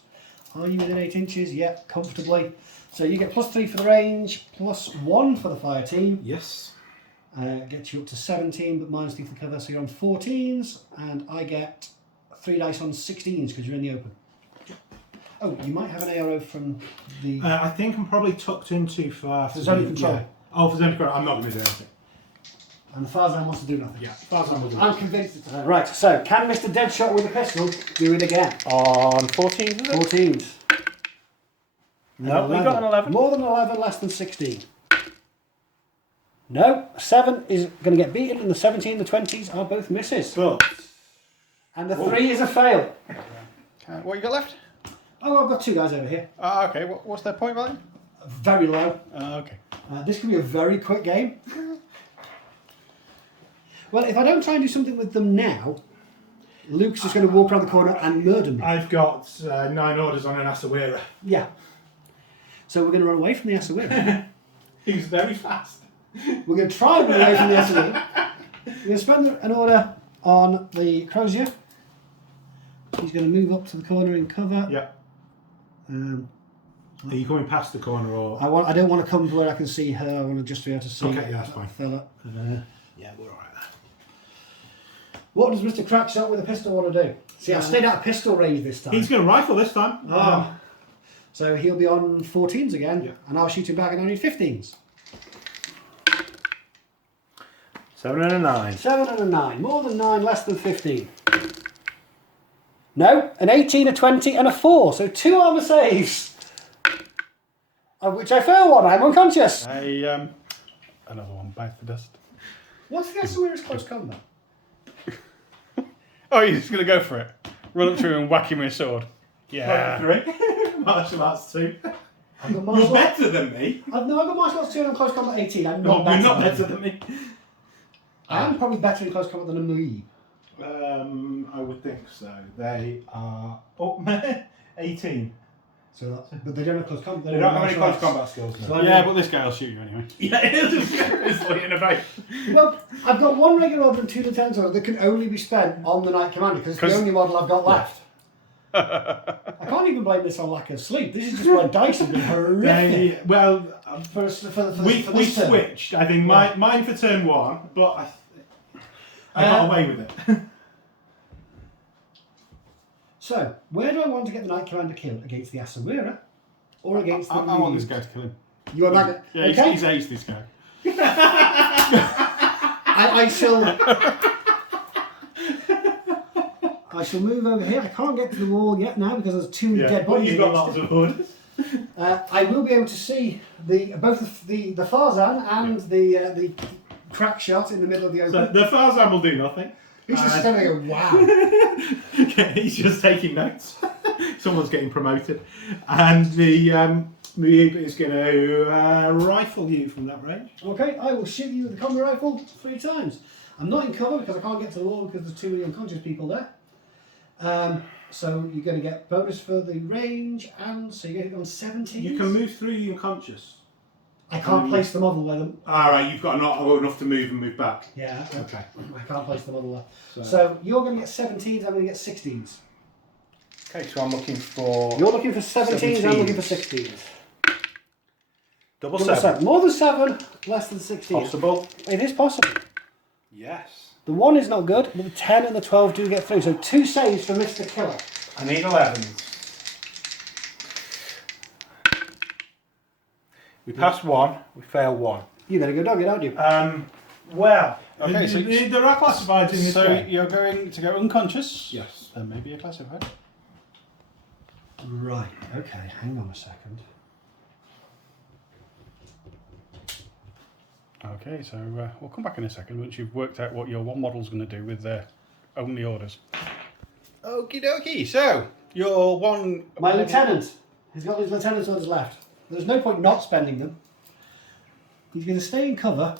Are you within 8 inches? Yeah, comfortably. So you get +3 for the range, +1 for the fire team. Yes. Gets you up to 17, but -3 for cover, so you're on 14s, and I get 3 dice on 16s because you're in the open. Oh, you might have an arrow from the... I think I'm probably tucked in too far. For zone control. Yeah. Oh, for zone control. I'm not going to do anything. And the Farzan wants to do nothing. Yeah. Farzan will do I'm convinced it's right, so can Mr. Deadshot with a pistol do it again? On 14, is it? 14s. No, we got an 11. More than 11, less than 16. No, 7 is going to get beaten, and the 17 and the 20s are both misses. But And the 3 is a fail. What you got left? Oh, I've got 2 guys over here. Okay, what's their point value? Very low. Okay. This could be a very quick game. Well, if I don't try and do something with them now, Luke's just going to walk around the corner and murder me. I've got 9 orders on an Asawira. Yeah. So we're going to run away from the Asawira. He's very fast. We're going to try and run away from the Asawira. We're going to spend an order on the Crozier. He's going to move up to the corner in cover. Yeah. Are you coming past the corner or? I don't want to come to where I can see her. I want to just be able to see Okay, yeah, that's fine. fella. Yeah, we're alright there. What does Mr. Crackshot with a pistol want to do? See, I've stayed out of pistol range this time. He's going to rifle this time. Oh. So he'll be on 14s again, Yeah. and I'll shoot him back and I need 15s. 7 and a 9. 7 and a 9. More than 9, less than 15. No, an 18, a 20, and a 4. So 2 armour saves. Of which I fail one. I'm unconscious. A Another one bites the dust. What's the Hassassin close combat? Oh, you're just going to go for it? Run up through and whack him with a sword? Yeah. 3. Martial arts 2. I've got You're martial arts. better than me. I've got martial arts 2 and I'm close combat 18. I'm No, not better. you're not than better you. than me. I am probably better in close combat than a Moe. I would think so. They are up 18. So that's, but they don't have close combat. They don't have any close combat skills. No. So I Yeah, mean- but this guy will shoot you anyway. Yeah, it's like in a break. Well, I've got 1 regular order and 2 lieutenants order that can only be spent on the Knight Commander because it's the only model I've got left. I can't even blame this on lack of sleep. This is just my dice have been horrific. We this turn. switched. I think mine for turn 1, but I got away with it. So, where do I want to get the Knight Commander killed? Against the Asawira? Or against the I want this guy to kill him. You want that? Yeah, Okay. he's aced this guy. I shall move over here. I can't get to the wall yet now because there's too many dead but bodies. you've got against lots it. of orders. I will be able to see both the Farzan and the crack shot in the middle of the So open. the Farzan will do nothing. He's just standing there going, wow. He's just taking notes. Someone's getting promoted. And the Muib is going to rifle you from that range. Okay, I will shoot you with the combi rifle 3 times. I'm not in cover because I can't get to the wall because there's too many unconscious people there. So you're going to get bonus for the range, and so you're going to get on 17. You can move through the unconscious. I can't place the model where them. Alright, you've got not enough to move and move back. Yeah, Okay. I can't place the model there. So you're going to get 17s, I'm going to get 16s. Okay, so I'm looking for You're looking for 17s, I'm looking for 16s. double Number 7. More than 7, less than 16. Possible. It is possible. Yes. The 1 is not good, but the 10 and the 12 do get through. So 2 saves for Mr. Killer. I need 11s. We passed 1, we failed 1. You're going to go doggy, aren't you? Well, Okay, so there are classifieds in this So game. you're going to go unconscious? Yes. Then maybe a classified. Right, okay, hang on a second. Okay, so we'll come back in a second once you've worked out what your one model's going to do with their only orders. Okie dokie, so your one... My lieutenant. He's got his lieutenant's orders left. There's no point not spending them. He's going to stay in cover.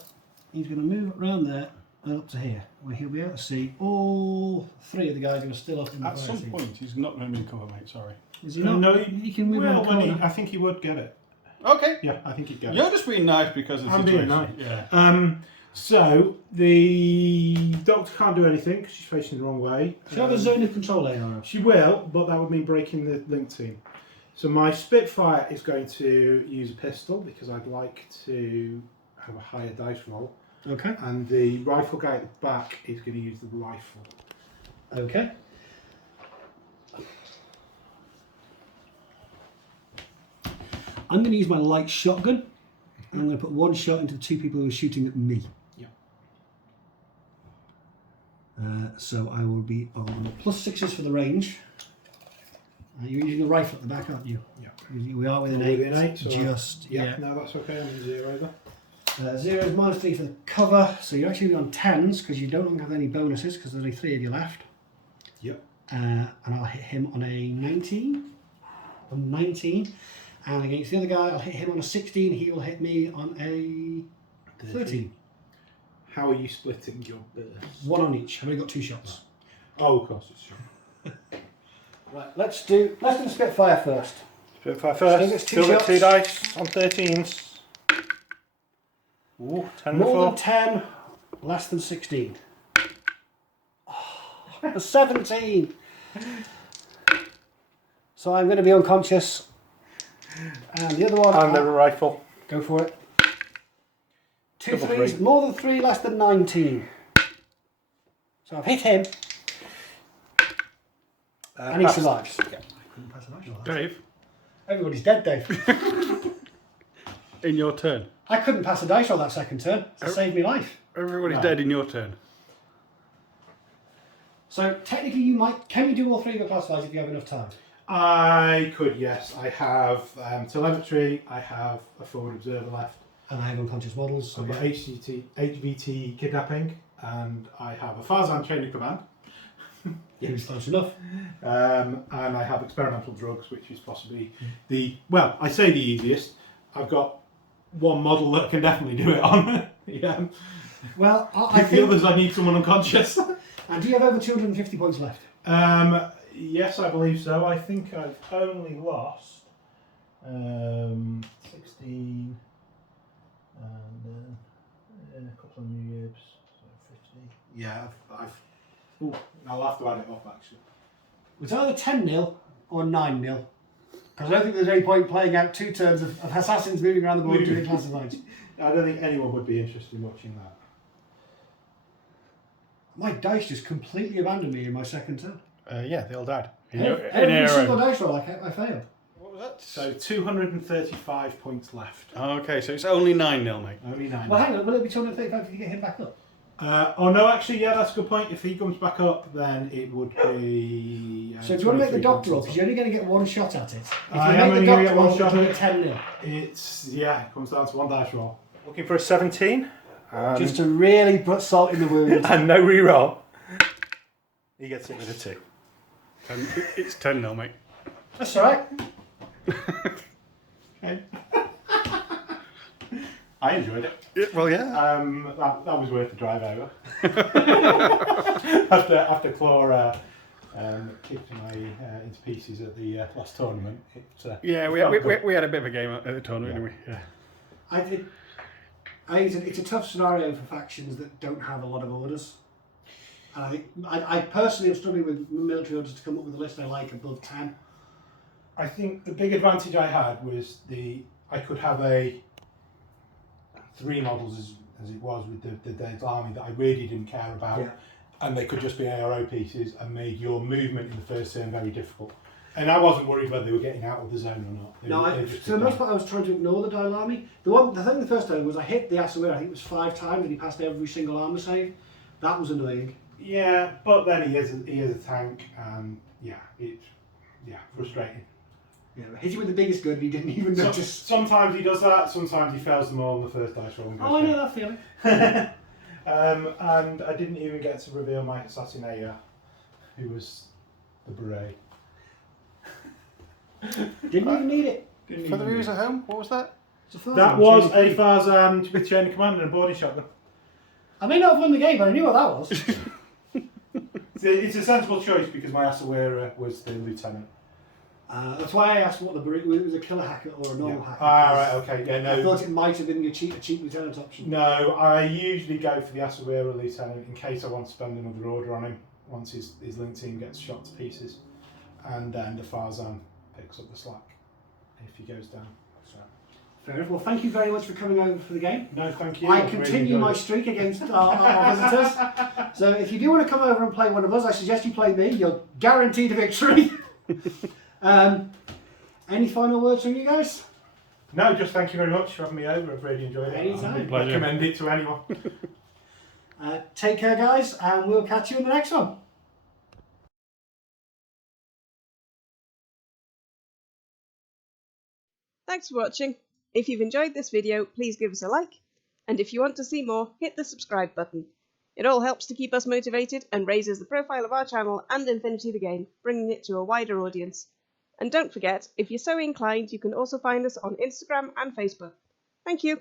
He's going to move around there and up to here, where he'll be able to see all 3 of the guys who are still up in the At some point, he's not going to be in cover, mate, sorry. Is he not? No, he can move around the well, corner. I think he would get it. Okay. Yeah, I think he'd get You're just being nice because of the I'm situation. being nice. Yeah. So the doctor can't do anything because she's facing the wrong way. Should I have a zone of control AR? She will, but that would mean breaking the link team. So my Spitfire is going to use a pistol because I'd like to have a higher dice roll. Okay. And the rifle guy at the back is going to use the rifle. Okay. I'm going to use my light shotgun. I'm going to put 1 shot into the 2 people who are shooting at me. Yeah. So I will be on +6s for the range. You're using a rifle at the back, aren't you? Yeah. We are with an We're 8. with an 8, so just, Yeah, no, that's okay. I'm in 0 there. 0 is -3 for the cover. So you're actually on 10s because you don't have any bonuses because there's only 3 of you left. Yep. And I'll hit him on a 19. On 19. And against the other guy, I'll hit him on a 16. He will hit me on a 13. How are you splitting your burst? 1 on each. I've only got 2 shots. Oh, of course, it's true. Right, let's do the Spitfire first. Spitfire Still first. gets 2 Still get shots. 2 dice on 13s. Ooh, 10 and More 4. than 10, less than 16. Oh, 17. So I'm going to be unconscious. And the other one, And the rifle. go for it. 2 Double 3s, 3. more than 3, less than 19. So I've hit him, and he Passed. survives. Yeah, I couldn't pass a dice roll. Dave, Everybody's dead, Dave. in your turn. I couldn't pass a dice roll that second turn. It saved me life. Everybody's Right. dead in your turn. So technically, you might. Can you do all 3 of your classifieds if you have enough time? I could, yes. I have telemetry, I have a forward observer left. And I have unconscious models. So I've got HVT kidnapping, and I have a Farzan chain of command. Yeah, close enough. And I have experimental drugs, which is possibly I say the easiest. I've got one model that can definitely do it on. Yeah. Well, I The think... others, I need someone unconscious. And do you have over 250 points left? Yes, I believe so. I think I've only lost 16 and a couple of New Year's, so 50. Yeah, I'll have to add it up actually. It's either 10-0 or 9-0. Because I don't think there's any point playing out 2 turns of assassins moving around the board doing classifieds. I don't think anyone would be interested in watching that. My dice just completely abandoned me in my second turn. Yeah, they all died. Every single dice roll I failed. What was that? So 235 points left. Oh, okay, so it's only 9-0, mate. Only 9. Well, hang on, will it be 235 if you get him back up? Oh no, actually, yeah, that's a good point. If he comes back up, then it would be. So do you want to make the doctor roll? Because you're only going to get one shot at it. If I you am make only the gonna doctor get one roll, shot you'll at do it. 10-0. It comes down to one dice roll. Looking for a 17. Just to really put salt in the wound. And no reroll. He gets it with a 2. It's 10-0, mate. That's all right. Okay. I enjoyed it. Well, yeah. That was worth the drive over. after Claw kicked me into pieces at the last tournament. Yeah, we had a bit of a game at the tournament, didn't we? Yeah. I think it's a tough scenario for factions that don't have a lot of orders. And I think I personally am struggling with military orders to come up with a list I like above 10. I think the big advantage I had was I could have 3 models as it was with the Dead Army that I really didn't care about, Yeah. and they could just be ARO pieces and made your movement in the first turn very difficult. And I wasn't worried whether they were getting out of the zone or not. For the most part, I was trying to ignore the Dial Army. The thing the first time was I hit the Asawir, I think it was 5 times, and he passed every single armor save. That was annoying. Yeah, but then he is a tank, and frustrating. Yeah, I hit him with the biggest gun and he didn't even notice. Sometimes he does that. Sometimes he fails them all on the first dice roll. And goes Oh, I know down. that feeling. And I didn't even get to reveal my Hassassin Bahram, who was the beret. Didn't even need it. For the viewers at home, what was that? That was a Farzan with chain of command and a boarding shotgun. I may not have won the game, but I knew what that was. It's a sensible choice because my Asawira was the lieutenant. That's why I asked what the burrito was, a killer hacker or a normal hacker. Right, okay, yeah, no. I thought it might have been a cheap lieutenant option. No, I usually go for the Asawira lieutenant in case I want to spend another order on him once his link team gets shot to pieces, and then the Farzan picks up the slack if he goes down. So. Fair enough. Well, thank you very much for coming over for the game. No, thank you. I continue my streak against our visitors. So if you do want to come over and play one of us, I suggest you play me. You're guaranteed a victory. Any final words from you guys? No, just thank you very much for having me over. I've really enjoyed it. Anytime. I recommend it to anyone. Take care, guys, and we'll catch you in the next one. Thanks for watching. If you've enjoyed this video, please give us a like, and if you want to see more, hit the subscribe button. It all helps to keep us motivated and raises the profile of our channel and Infinity the game, bringing it to a wider audience. And don't forget, if you're so inclined, you can also find us on Instagram and Facebook. Thank you.